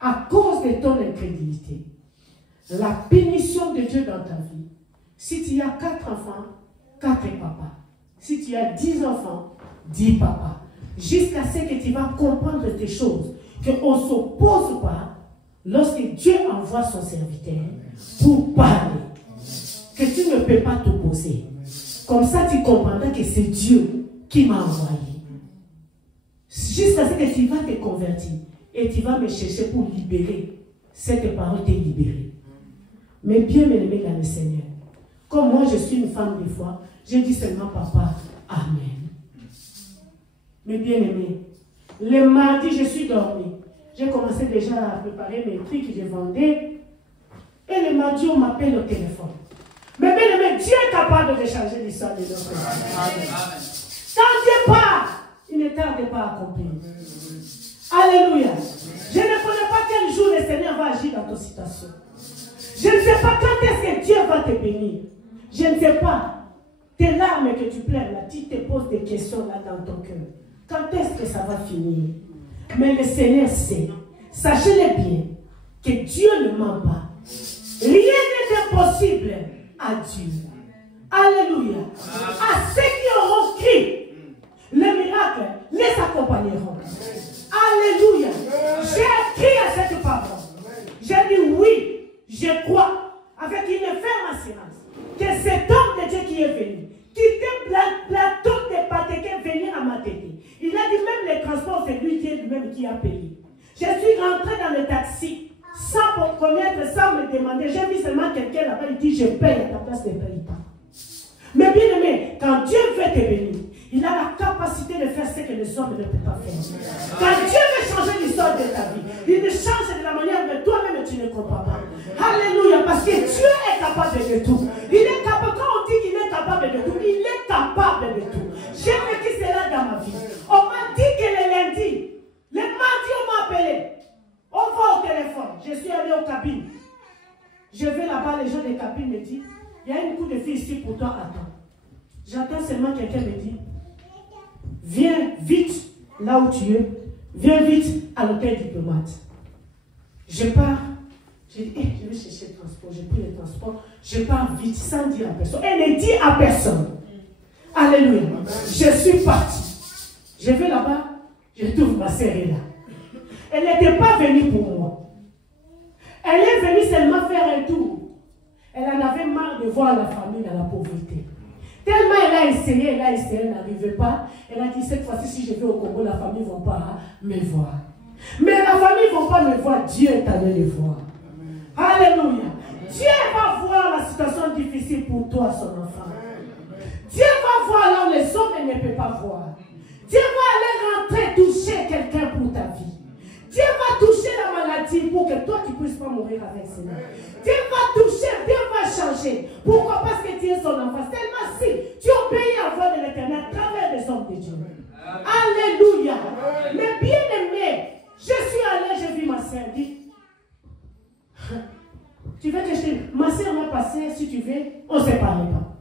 À cause de ton incrédulité, la pénition de Dieu dans ta vie, si tu as 4 enfants, 4 papas. Si tu as 10 enfants, 10 papas. Jusqu'à ce que tu vas comprendre des choses, qu'on ne s'oppose pas lorsque Dieu envoie son serviteur pour parler. Que tu ne peux pas t'opposer. Comme ça, tu comprendras que c'est Dieu qui m'a envoyé. Jusqu'à ce que tu vas te convertir et tu vas me chercher pour libérer. Cette parole t'est libérée. Mais bien aimé dans le Seigneur, comme moi je suis une femme de foi, je dis seulement papa, amen. Mais bien aimé, le mardi je suis dormi. J'ai commencé déjà à préparer mes trucs que je vendais. Et le mardi on m'appelle au téléphone. Mais bien aimé, Dieu est capable de changer l'histoire de notre vie. Quand Dieu part, il ne tarde pas à accomplir. Alléluia. Je ne connais pas quel jour le Seigneur va agir dans ta situation. Je ne sais pas quand est-ce que Dieu va te bénir. Je ne sais pas. Tes larmes que tu pleures là, tu te poses des questions là dans ton cœur. Quand est-ce que ça va finir? Mais le Seigneur sait. Sachez-le bien que Dieu ne ment pas. Rien n'est impossible à Dieu. Alléluia. À ceux qui auront crié, les miracles les accompagneront. Alléluia. J'ai crié à cette parole. J'ai dit oui, je crois avec une ferme assurance que cet homme de Dieu qui est venu, quitter plateau de Patéké, venir à ma tête. Il a dit même les transports, c'est lui-même qui a payé. Je suis rentré dans le taxi sans connaître, sans me demander. J'ai vu seulement quelqu'un là-bas, il dit je paye à ta place, ne paye pas. Mais bien aimé, quand Dieu veut te bénir, il a la capacité de faire ce que les hommes ne peuvent pas faire. Quand Dieu veut changer l'histoire de ta vie, il te change de la manière dont toi-même tu ne comprends pas. Alléluia, parce que Dieu est capable de tout. Il est capable, quand on dit qu'il est capable de tout, il est capable de tout. J'ai vécu cela dans ma vie. On m'a dit que le lundi, le mardi on m'a appelé. On va au téléphone. Je suis allé aux cabines. Je vais là-bas, les gens des cabines me disent, il y a une coupe de fille ici pour toi, attends. J'attends seulement quelqu'un me dit, viens vite là où tu es. Viens vite à l'hôtel diplomate. Je pars. Je dis, je vais chercher le transport. J'ai pris le transport. Je pars vite sans dire à personne. Elle ne dit à personne. Alléluia. Je suis parti. Je vais là-bas, je trouve ma sœur est là. Elle n'était pas venue pour moi. Elle est venue seulement faire un tour. Elle en avait marre de voir la famille dans la pauvreté. Tellement elle a essayé, elle n'arrivait pas. Elle a dit, cette fois-ci, si je vais au Congo, la famille ne va pas me voir. Mais la famille ne va pas me voir, Dieu est allé les voir. Alléluia. Dieu va voir la situation difficile pour toi, son enfant. Dieu va voir là où les hommes ne peuvent pas voir. Dieu va aller rentrer, toucher quelqu'un pour ta vie. Dieu va toucher la maladie pour que toi tu ne puisses pas mourir avec cela. Dieu va toucher, Dieu va changer. Pourquoi? Parce que tu es son enfant. Tellement si tu obéis à la voix de l'Éternel à travers les hommes de Dieu. Alléluia. Mais bien aimé, je suis allée, j'ai vu ma soeur, dit, tu veux que je te... Ma soeur m'a passé, si tu veux, on ne se parle pas.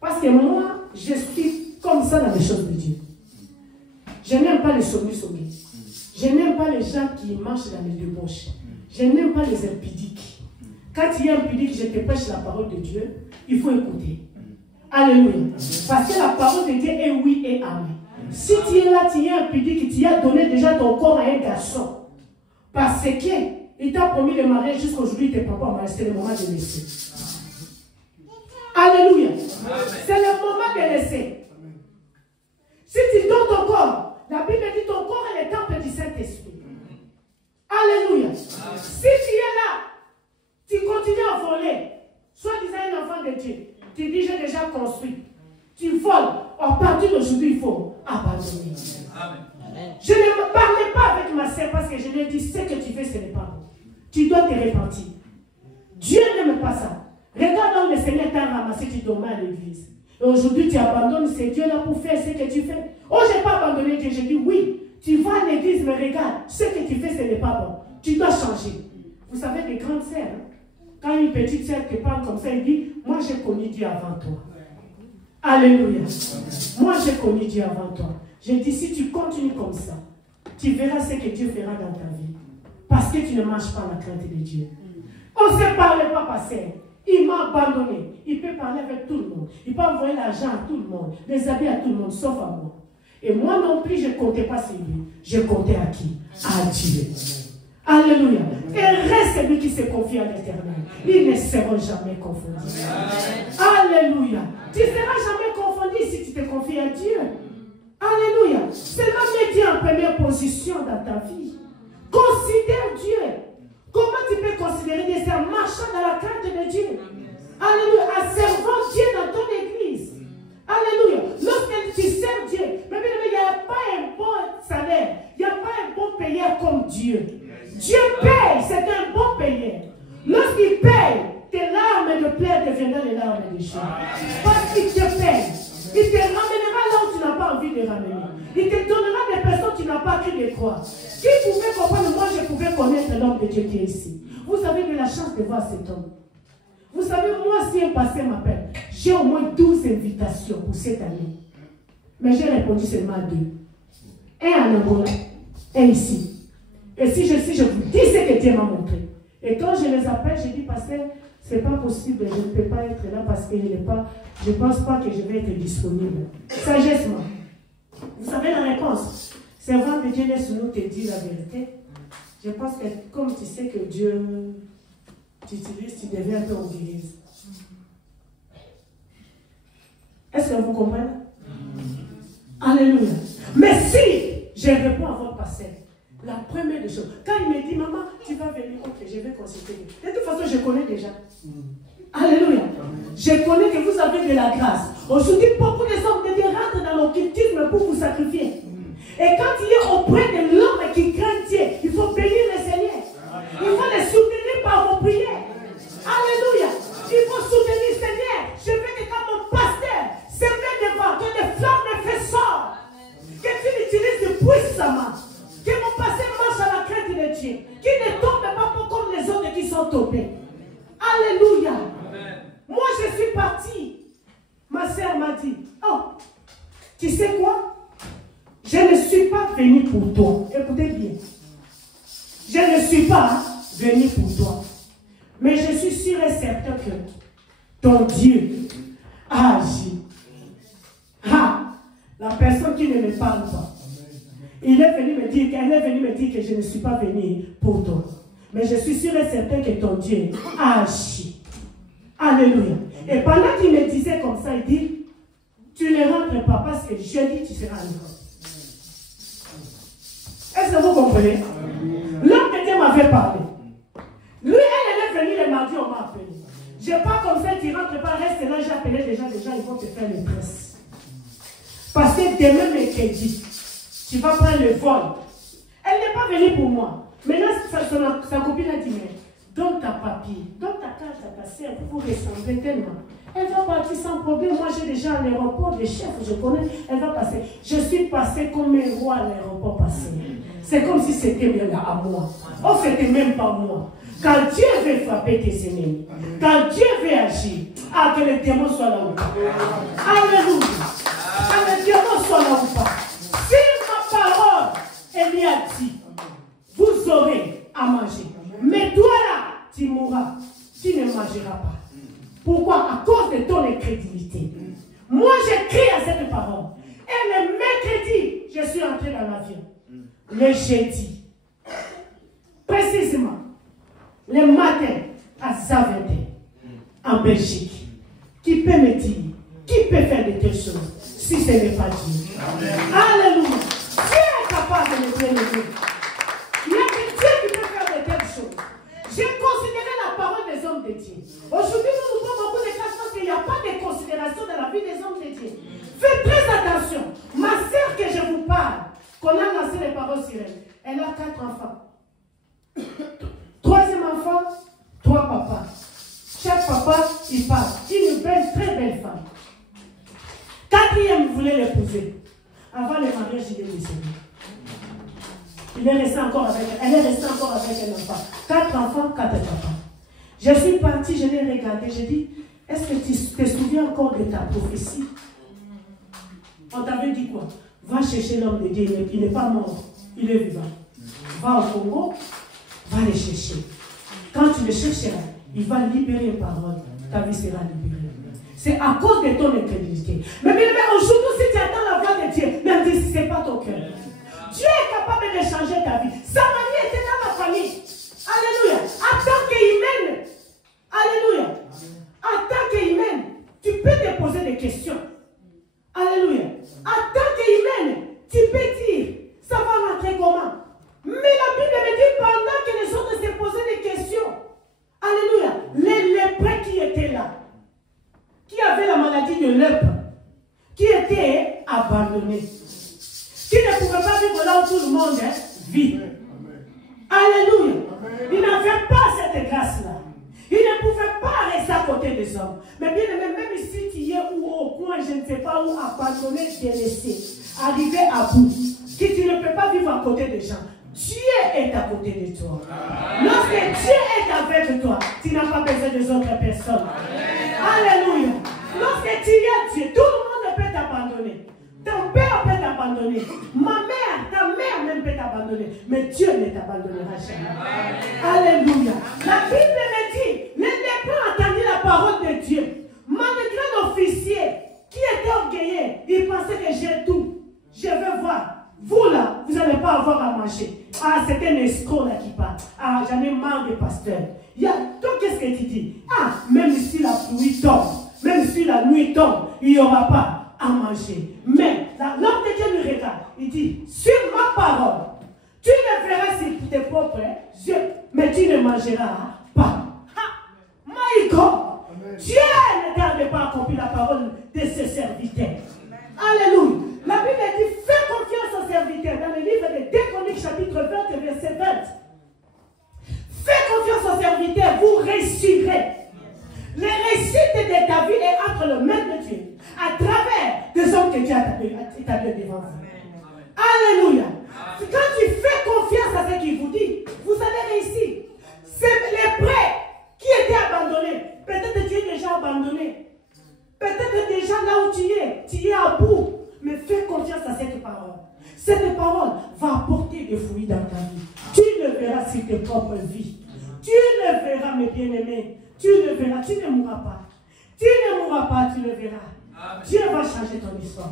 Parce que moi, je suis comme ça dans les choses de Dieu. Je n'aime pas les sommis. Je n'aime pas les gens qui marchent dans les débauches. Je n'aime pas les impudiques. Quand il y a un impudique, je te prêche la parole de Dieu, il faut écouter. Alléluia. Parce que la parole de Dieu est oui et amen. Si tu es là, tu es impudique, tu as donné déjà ton corps à un garçon. Parce qu'il t'a promis le mariage jusqu'aujourd'hui, tes papas mariage, c'est le moment de laisser. Alléluia. C'est le moment de laisser. Si tu donnes ton corps, la Bible dit ton corps est le temple du Saint-Esprit. Alléluia. Si tu es là, tu continues à voler, soit disant un enfant de Dieu, tu dis j'ai déjà construit, tu voles, à partir d'aujourd'hui il faut abandonner. Amen. Je ne parlais pas avec ma sœur parce que je lui ai dit ce que tu fais ce n'est pas bon. Tu dois te repentir. Dieu n'aime pas ça. Regarde donc le Seigneur t'a ramassé, tu dormais à l'église. Et aujourd'hui tu abandonnes, c'est Dieu là pour faire ce que tu fais. Oh, je n'ai pas abandonné Dieu. J'ai dit oui, tu vas à l'église, mais regarde, ce que tu fais, ce n'est pas bon. Tu dois changer. Vous savez, les grandes sœurs, hein? Quand une petite sœur te parle comme ça, elle dit, moi j'ai connu Dieu avant toi. Alléluia. Moi j'ai connu Dieu avant toi. J'ai dit, si tu continues comme ça, tu verras ce que Dieu fera dans ta vie. Parce que tu ne marches pas la crainte de Dieu. On ne se parlait pas, pasteur. Il m'a abandonné. Il peut parler avec tout le monde. Il peut envoyer l'argent à tout le monde, les habits à tout le monde, sauf à moi. Et moi non plus, je ne comptais pas sur lui. Je comptais à qui? À Dieu. Alléluia. Et reste celui qui se confie à l'Éternel. Ils ne seront jamais confondus. Alléluia. Tu ne seras jamais confondu si tu te confies à Dieu. Alléluia. C'est là Dieu en première position dans ta vie. Considère Dieu. Comment tu peux considérer Dieu? C'est en marchant dans la crainte de Dieu. Alléluia. En servant Dieu dans ton église. Alléluia. Lorsque tu sers Dieu, mais il n'y a pas un bon salaire. Il n'y a pas un bon payeur comme Dieu. Dieu paye, c'est un bon payeur. Lorsqu'il paye, tes larmes de plaie deviendront les larmes de joie. Parce qu'il te paye. Il te ramènera là où tu n'as pas envie de ramener. Il te donnera des personnes qui n'ont pas cru les croire. Qui pouvait comprendre? Moi, je pouvais connaître l'homme de Dieu qui est ici. Vous avez de la chance de voir cet homme. Vous savez, moi, si un pasteur m'appelle, j'ai au moins 12 invitations pour cette année. Mais j'ai répondu seulement à 2. Un en Angola, un ici. Et si je vous dis ce que Dieu m'a montré. Et quand je les appelle, je dis, pasteur, ce n'est pas possible, je ne peux pas être là parce que je ne pense pas que je vais être disponible. Sagessement. Vous savez la réponse. Servant de Dieu, laisse-nous te dire la vérité. Je pense que comme tu sais que Dieu t'utilise, tu deviens un peu en guérison. Est-ce que vous comprenez? Alléluia. Mais si je réponds à votre pasteur, la première des choses, quand il me dit, maman, tu vas venir, ok, je vais consulter. De toute façon, je connais déjà. Alléluia. Je connais que vous avez de la grâce. Aujourd'hui, beaucoup de hommes de Dieu rentrent dans l'occultisme pour vous sacrifier. Et quand il est auprès de l'homme qui craint Dieu, il faut bénir le Seigneur. Il faut les soutenir par vos prières. Alléluia. Il faut soutenir le Seigneur. Je veux que quand mon pasteur se met devant, que des flammes me fassent sort. Que tu l'utilises puissamment. Que mon pasteur marche à la crainte de Dieu. Qu'il ne tombe pas comme les autres qui sont tombés. Alléluia. Amen. Moi, je suis partie. Ma sœur m'a dit, oh, tu sais quoi? Je ne suis pas venue pour toi. Écoutez bien. Je ne suis pas venue pour toi. Mais je suis sûr et certain que ton Dieu a agi Ah, la personne qui ne me parle pas. Elle est venue me dire que je ne suis pas venu pour toi. Mais je suis sûr et certain que ton Dieu a agi. Alléluia. Et pendant qu'il me disait comme ça, il dit, tu ne rentres pas parce que jeudi tu seras à l'école. Est-ce que vous comprenez? L'homme de Dieu m'avait parlé. Lui, elle est venue le mardi, on m'a appelé. Je n'ai pas comme ça, tu ne rentres pas, reste là, j'ai appelé déjà, ils vont te faire le presse. Parce que demain, mercredi, tu vas prendre le vol. Elle n'est pas venue pour moi. Maintenant, sa copine a dit, mais donne ta papier, donne ta carte à ta sœur pour ressembler tellement. Elle va partir sans problème. Moi, j'ai déjà un aéroport de chef, je connais. Elle va passer. Je suis passé comme un roi à l'aéroport passé. C'est comme si c'était bien à moi. Oh, c'était même pas moi. Quand Dieu veut frapper tes ennemis, quand Dieu veut agir, que le démon soit là ou pas. Alléluia. Que le démon soit là ou pas. Si ma parole, elle y a dit, vous aurez à manger. Mais toi là, tu mourras. Tu ne mangeras pas. Pourquoi? À cause de ton incrédulité. Moi, j'écris à cette parole. Et le mercredi, je suis entré dans l'avion. Le jeudi, précisément, le matin, à Zaventem, en Belgique. Qui peut me dire, qui peut faire de telles choses, si ce n'est pas Dieu? Alléluia. Dieu est capable de me bénir. Il y a que Dieu qui peut faire de telles choses. J'ai considéré la parole des hommes de Dieu. Aujourd'hui, nous avons beaucoup de cas parce qu'il n'y a pas de considération dans la vie des hommes de Dieu. Faites très attention. Ma sœur que je vous parle, qu'on a lancé les paroles sur elle, elle a 4 enfants. 3e enfant, 3 papas. Chaque papa, il parle. Une belle, très belle femme. 4e voulait l'épouser. Avant le mariage, il est décédé. Elle est restée encore avec un enfant. 4 enfants, 4 papas. Je suis partie, je l'ai regardé, j'ai dit, est-ce que tu te souviens encore de ta prophétie? On t'avait dit quoi? Va chercher l'homme de Dieu, il n'est pas mort, il est vivant. Va au Congo, va le chercher. Quand tu le chercheras, il va libérer une parole, ta vie sera libérée. C'est à cause de ton incrédulité. Mais aujourd'hui, si tu attends la voix de Dieu, même si ce n'est pas ton cœur, Dieu est capable de changer ta vie. Samarie était dans la famille. Alléluia. En tant qu'humaine, alléluia. En tant qu'humaine, tu peux te poser des questions. Alléluia. En tant qu'humaine, tu peux dire, ça va rentrer comment? Mais la Bible me dit, pendant que les autres se posaient des questions, alléluia, les lépreux qui étaient là, qui avaient la maladie de lèpre, qui étaient abandonnés, qui ne pouvaient pas vivre là où tout le monde vit. Alléluia. Ils n'avaient pas cette grâce-là. Ils ne pouvaient pas rester à côté des hommes. Mais bien aimé, même si tu y es ou au coin, je ne sais pas où, abandonné, délaissé, arrivé à bout, que tu ne peux pas vivre à côté des gens, Dieu est à côté de toi. Lorsque Dieu est avec toi, tu n'as pas besoin des autres personnes. Alléluia. Lorsque tu es Dieu, tout le monde peut t'abandonner. Ton père peut t'abandonner. Ma mère, ta mère même peut t'abandonner. Mais Dieu ne t'abandonnera jamais. Alléluia. La Bible me dit, les lépreux ont entendu la parole de Dieu. Malgré l'officier qui était orgueilleux, il pensait que j'ai tout. Je veux voir. Vous là, vous n'allez pas avoir à manger. Ah, c'est un escroc là qui parle. Ah, j'en ai marre des pasteurs. Donc, qu'est-ce que tu dis? Ah, même si la pluie tombe, même si la nuit tombe, il n'y aura pas à manger. Mais, l'homme de Dieu lui regarde. Il dit, sur ma parole, tu ne verras sur tes propres yeux, mais tu ne mangeras pas. Ah, my God! Dieu ne tarde pas à accomplir la parole de ses serviteurs. Alléluia. La Bible dit, fais confiance aux serviteurs dans le livre de 2 Chroniques chapitre 20 verset 20. Fais confiance aux serviteurs, vous réussirez. Les réussites de ta vie est entre le mains de Dieu, à travers des hommes que Dieu a établis devant vous. Alléluia. Quand tu fais confiance à ce qu'il vous dit, vous allez réussir. C'est les prêts qui étaient abandonnés. Peut-être tu es déjà abandonné. Peut-être déjà là où tu es à bout. Mais fais confiance à cette parole. Cette parole va apporter des fruits dans ta vie. Tu le verras sur tes propres vies. Tu le verras, mes bien-aimés. Tu le verras, tu ne mourras pas. Tu ne mourras pas, tu le verras. Dieu va changer ton histoire.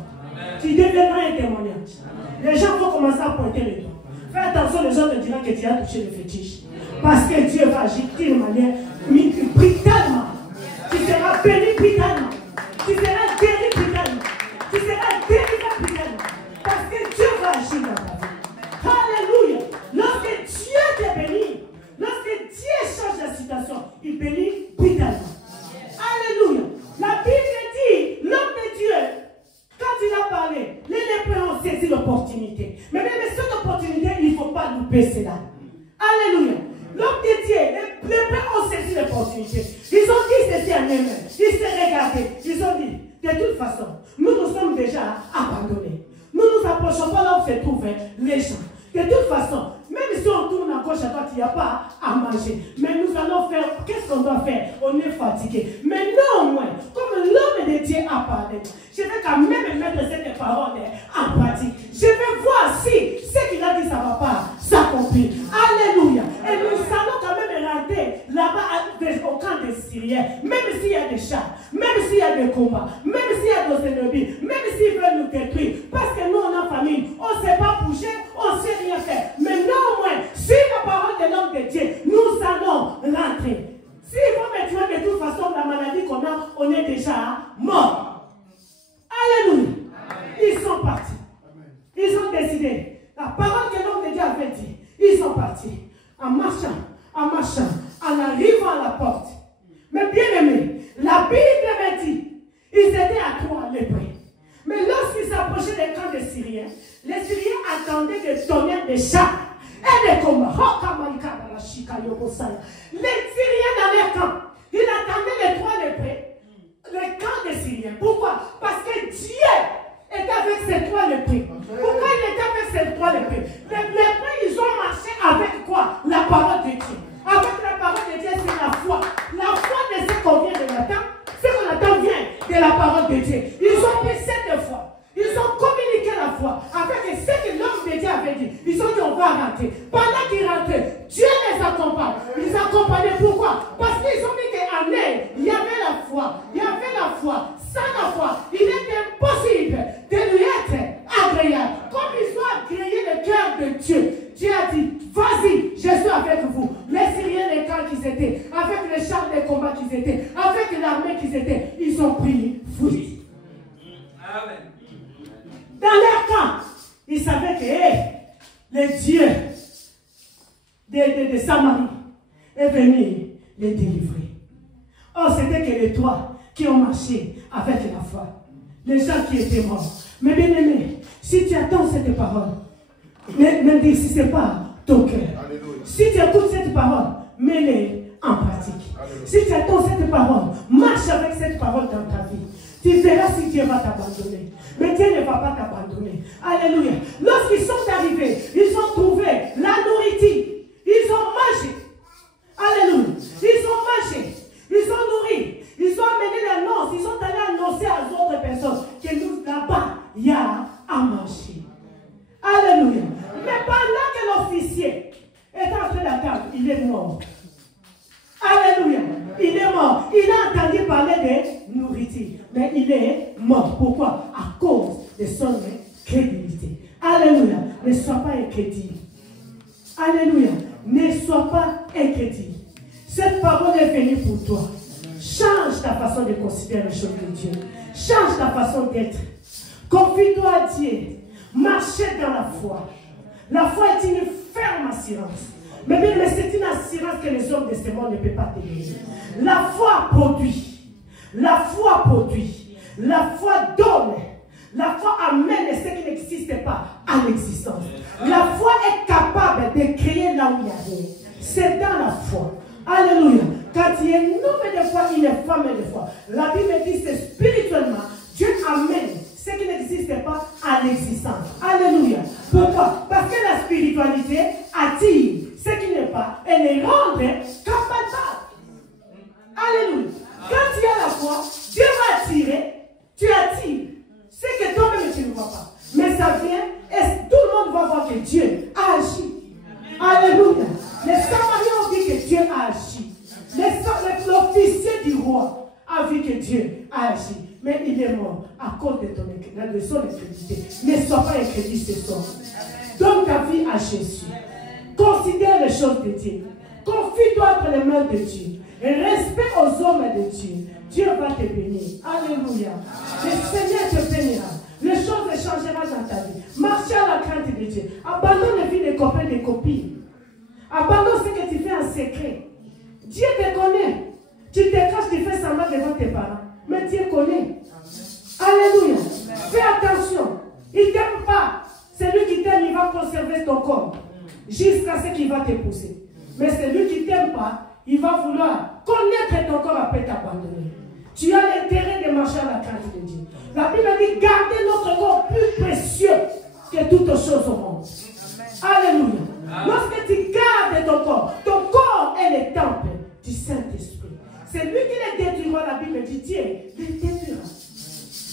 Tu deviendras un témoignage. Les gens vont commencer à pointer les doigts. Fais attention, les gens te diront que tu as touché le fétiche. Parce que Dieu va agir d'une manière brutalement. Tu seras béni brutalement. Tu seras guéri brutalement. Tu seras délivré brutalement. Parce que Dieu va agir dans ta vie. Alléluia. Lorsque Dieu te bénit, lorsque Dieu change la situation, il bénit brutalement. Alléluia. La Bible dit, l'homme de Dieu, quand il a parlé, les lépreux ont saisi l'opportunité. Mais même cette opportunité, il ne faut pas louper cela. Alléluia. L'homme de Dieu, les lépreux ont saisi l'opportunité. Ils ont dit ceci à eux-mêmes. Ils se regardaient. Ils ont dit, de toute façon, nous nous sommes déjà abandonnés. Nous ne nous approchons pas là où se trouvent les gens. De toute façon, même si on tourne à gauche à droite, il n'y a pas à manger. Mais nous allons faire, qu'est-ce qu'on doit faire? On est fatigué. Mais néanmoins, comme l'homme de Dieu a parlé, je vais quand même mettre cette parole en pratique. Je vais voir si ce qu'il a dit, ça ne va pas s'accomplir. Alléluia. Et nous allons quand même rentrer là-bas au camp des Syriens. Même s'il y a des chats, même s'il y a des combats, même s'il y a des ennemis, même s'ils veulent nous détruire. Parce que nous, on a famille, on ne sait pas bouger, on ne sait rien faire. Mais néanmoins, sur la parole de l'homme de Dieu, nous allons rentrer. S'ils vont me tuer de toute façon, la maladie qu'on a, on est déjà mort. Alléluia. Ils sont partis. Ils ont décidé. La parole que l'homme de Dieu avait dit, ils sont partis. En marchant, en arrivant à la porte. Mais bien aimé, la Bible m'a dit, ils étaient à 3 lépreux. Mais lorsqu'ils s'approchaient des camps des Syriens, les Syriens attendaient des tonnerres de chars et des combats. Les Syriens dans les camps, ils attendaient les 3 lépreux, les camps des Syriens. Pourquoi? Parce que Dieu était avec ces 3 lépreux. Pourquoi il était avec ces 3 lépreux? Les lépreux, ils ont marché avec quoi? La parole de Dieu. Avec la parole de Dieu, c'est la foi. La foi de ce qu'on vient de l'attendre. Ce qu'on attend vient de la parole de Dieu. Ils ont pris cette foi. Ils ont communiqué la foi avec ce que l'homme de Dieu avait dit. Ils ont dit on va rentrer. Pendant qu'ils rentraient, Dieu les accompagne. Ils accompagnaient pourquoi? Parce qu'ils ont dit qu'en eux, il y avait la foi. Il y avait la foi. Sans la foi, il est impossible de lui être agréable. Comme ils ont agréé le cœur de Dieu, Dieu a dit, vas-y, je suis avec vous. Les Syriens, les camps qu'ils étaient, avec les chars de combat qu'ils étaient, avec l'armée qu'ils étaient, ils ont pris fuite. Amen. Dans leur camp, ils savaient que le Dieu de Samarie est venu les délivrer. Oh, c'était que les 3 qui ont marché avec la foi. Les gens qui étaient morts. Mais bien aimé, si tu attends cette parole, ne dis pas ton cœur. Alléluia. Si tu écoutes cette parole, mets-les en pratique. Alléluia. Si tu attends cette parole, marche avec cette parole dans ta vie. Tu verras si Dieu va t'abandonner. Mais Dieu ne va pas t'abandonner. Alléluia. Lorsqu'ils sont arrivés, ils ont trouvé la nourriture. Ils ont mangé. Alléluia. Ils ont mangé. Ils ont nourri. Ils ont amené l'annonce. Ils sont allés annoncer à d'autres personnes que nous, là-bas, il y a à manger. Alléluia. Mais pendant que l'officier est en train d'attendre, il est mort. Alléluia. Il est mort. Il a entendu parler de nourriture. Mais il est mort. Pourquoi? À cause de son crédulité. Alléluia. Ne sois pas incrédule. Alléluia. Ne sois pas incrédule. Cette parole est venue pour toi. Change ta façon de considérer les choses de Dieu. Change ta façon d'être. Confie-toi à Dieu. Marchez dans la foi. La foi est une ferme assurance. Mais c'est une assurance que les hommes de ce monde ne peuvent pas tenir. La foi produit. La foi produit. La foi donne. La foi amène ce qui n'existe pas à l'existence. La foi est capable de créer là où il y a rien. C'est dans la foi. Alléluia. Quand il y a un homme de foi, il est femme de foi. La Bible dit que spirituellement, Dieu amène ce qui n'existe pas à l'existence. Alléluia. Pourquoi? Parce que la spiritualité attire ce qui n'est pas et les rend capables. Alléluia. Quand tu as la foi, Dieu va attirer, tu attires ce que toi-même tu ne vois pas. Mais ça vient et tout le monde va voir que Dieu a agi. Alléluia. Les Samariens ont dit que Dieu a agi. L'officier du roi a vu que Dieu a agi. mais il est mort à cause de son incrédulité. Ne sois pas incrédule ce soir. Donne ta vie à Jésus. Considère les choses de Dieu. Confie-toi entre les mains de Dieu. Et respect aux hommes de Dieu. Dieu va te bénir. Alléluia. Le Seigneur te bénira. Les choses changeront dans ta vie. Marche à la crainte de Dieu. Abandonne les vies des copains et des copines. Abandonne ce que tu fais en secret. Dieu te connaît. Tu te caches, tu fais semblant devant tes parents. Mais Dieu connaît. Alléluia. Fais attention. Il ne t'aime pas. Celui qui t'aime, il va conserver ton corps. Jusqu'à ce qu'il va te pousser. Mais celui qui ne t'aime pas, il va vouloir connaître ton corps après t'abandonner. Tu as l'intérêt de marcher à la crainte de Dieu. La Bible dit, gardez notre corps plus précieux que toutes choses au monde. Alléluia. Lorsque tu gardes ton corps est le temple du Saint-Esprit. C'est lui qui les détruira, la Bible dit, Dieu les détruira.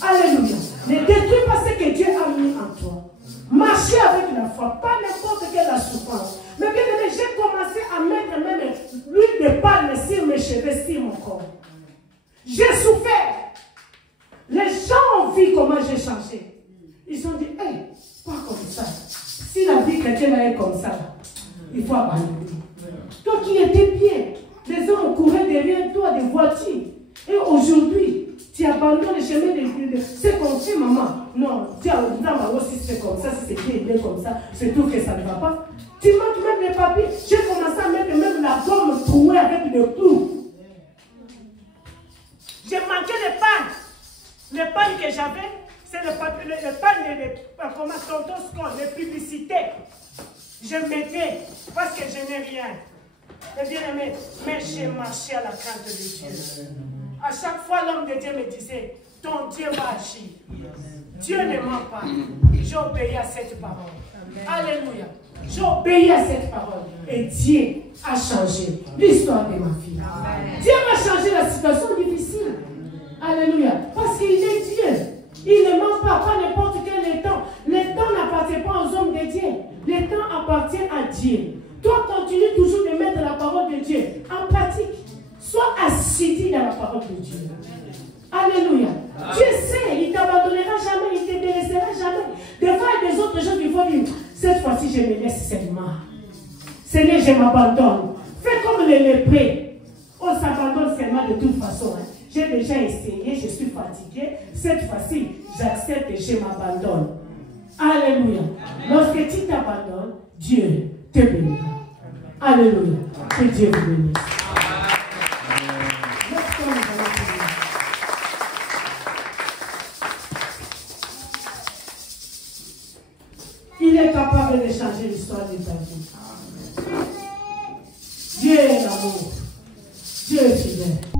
Alléluia. Ne détruis pas ce que Dieu a mis en toi. Marchez avec la foi, pas n'importe quelle la souffrance. Mais bien aimé, j'ai commencé à mettre même l'huile de palme sur mes cheveux, sur mon corps. J'ai souffert. Les gens ont vu comment j'ai changé. Ils ont dit, hey, pas comme ça. Si la vie chrétienne est comme ça, il faut abandonner. Toi qui étais bien, les hommes couraient derrière toi des voitures. Et aujourd'hui, tu abandonnes le chemin de c'est comme si maman. Non, tu as aussi c'est comme ça, si c'est bien comme ça, c'est tout que ça ne va pas. Tu manques même les papiers. J'ai commencé à mettre même la gomme trouée avec le clou. J'ai manqué les pannes. Les pannes que j'avais, c'est le pannes les publicités. Je mettais parce que je n'ai rien. Mais bien aimé, mais j'ai marché à la crainte de Dieu. À chaque fois, l'homme de Dieu me disait, ton Dieu va agir. Dieu ne ment pas. J'ai obéi à cette parole. Alléluia. J'ai obéi à cette parole. Et Dieu a changé l'histoire de ma vie. Dieu va changer la situation difficile. Alléluia. Parce qu'il est Dieu. Il ne ment pas n'importe quel temps. Le temps n'appartient pas aux hommes de Dieu. Le temps appartient à Dieu. Toi, continue toujours de mettre la parole de Dieu en pratique. Sois assidu dans la parole de Dieu. Alléluia. Dieu sait, il ne t'abandonnera jamais, il ne te délaissera jamais. Des fois, il y a des autres gens qui vont dire, cette fois-ci, je me laisse seulement. Seigneur, je m'abandonne. Fais comme les lépreux. On s'abandonne seulement de toute façon. J'ai déjà essayé, je suis fatigué. Cette fois-ci, j'accepte et je m'abandonne. Alléluia. Lorsque tu t'abandonnes, Dieu te bénira. Alléluia. Que Dieu vous bénisse. Il est capable de changer l'histoire de ta vie. Dieu est l'amour. Dieu est fidèle.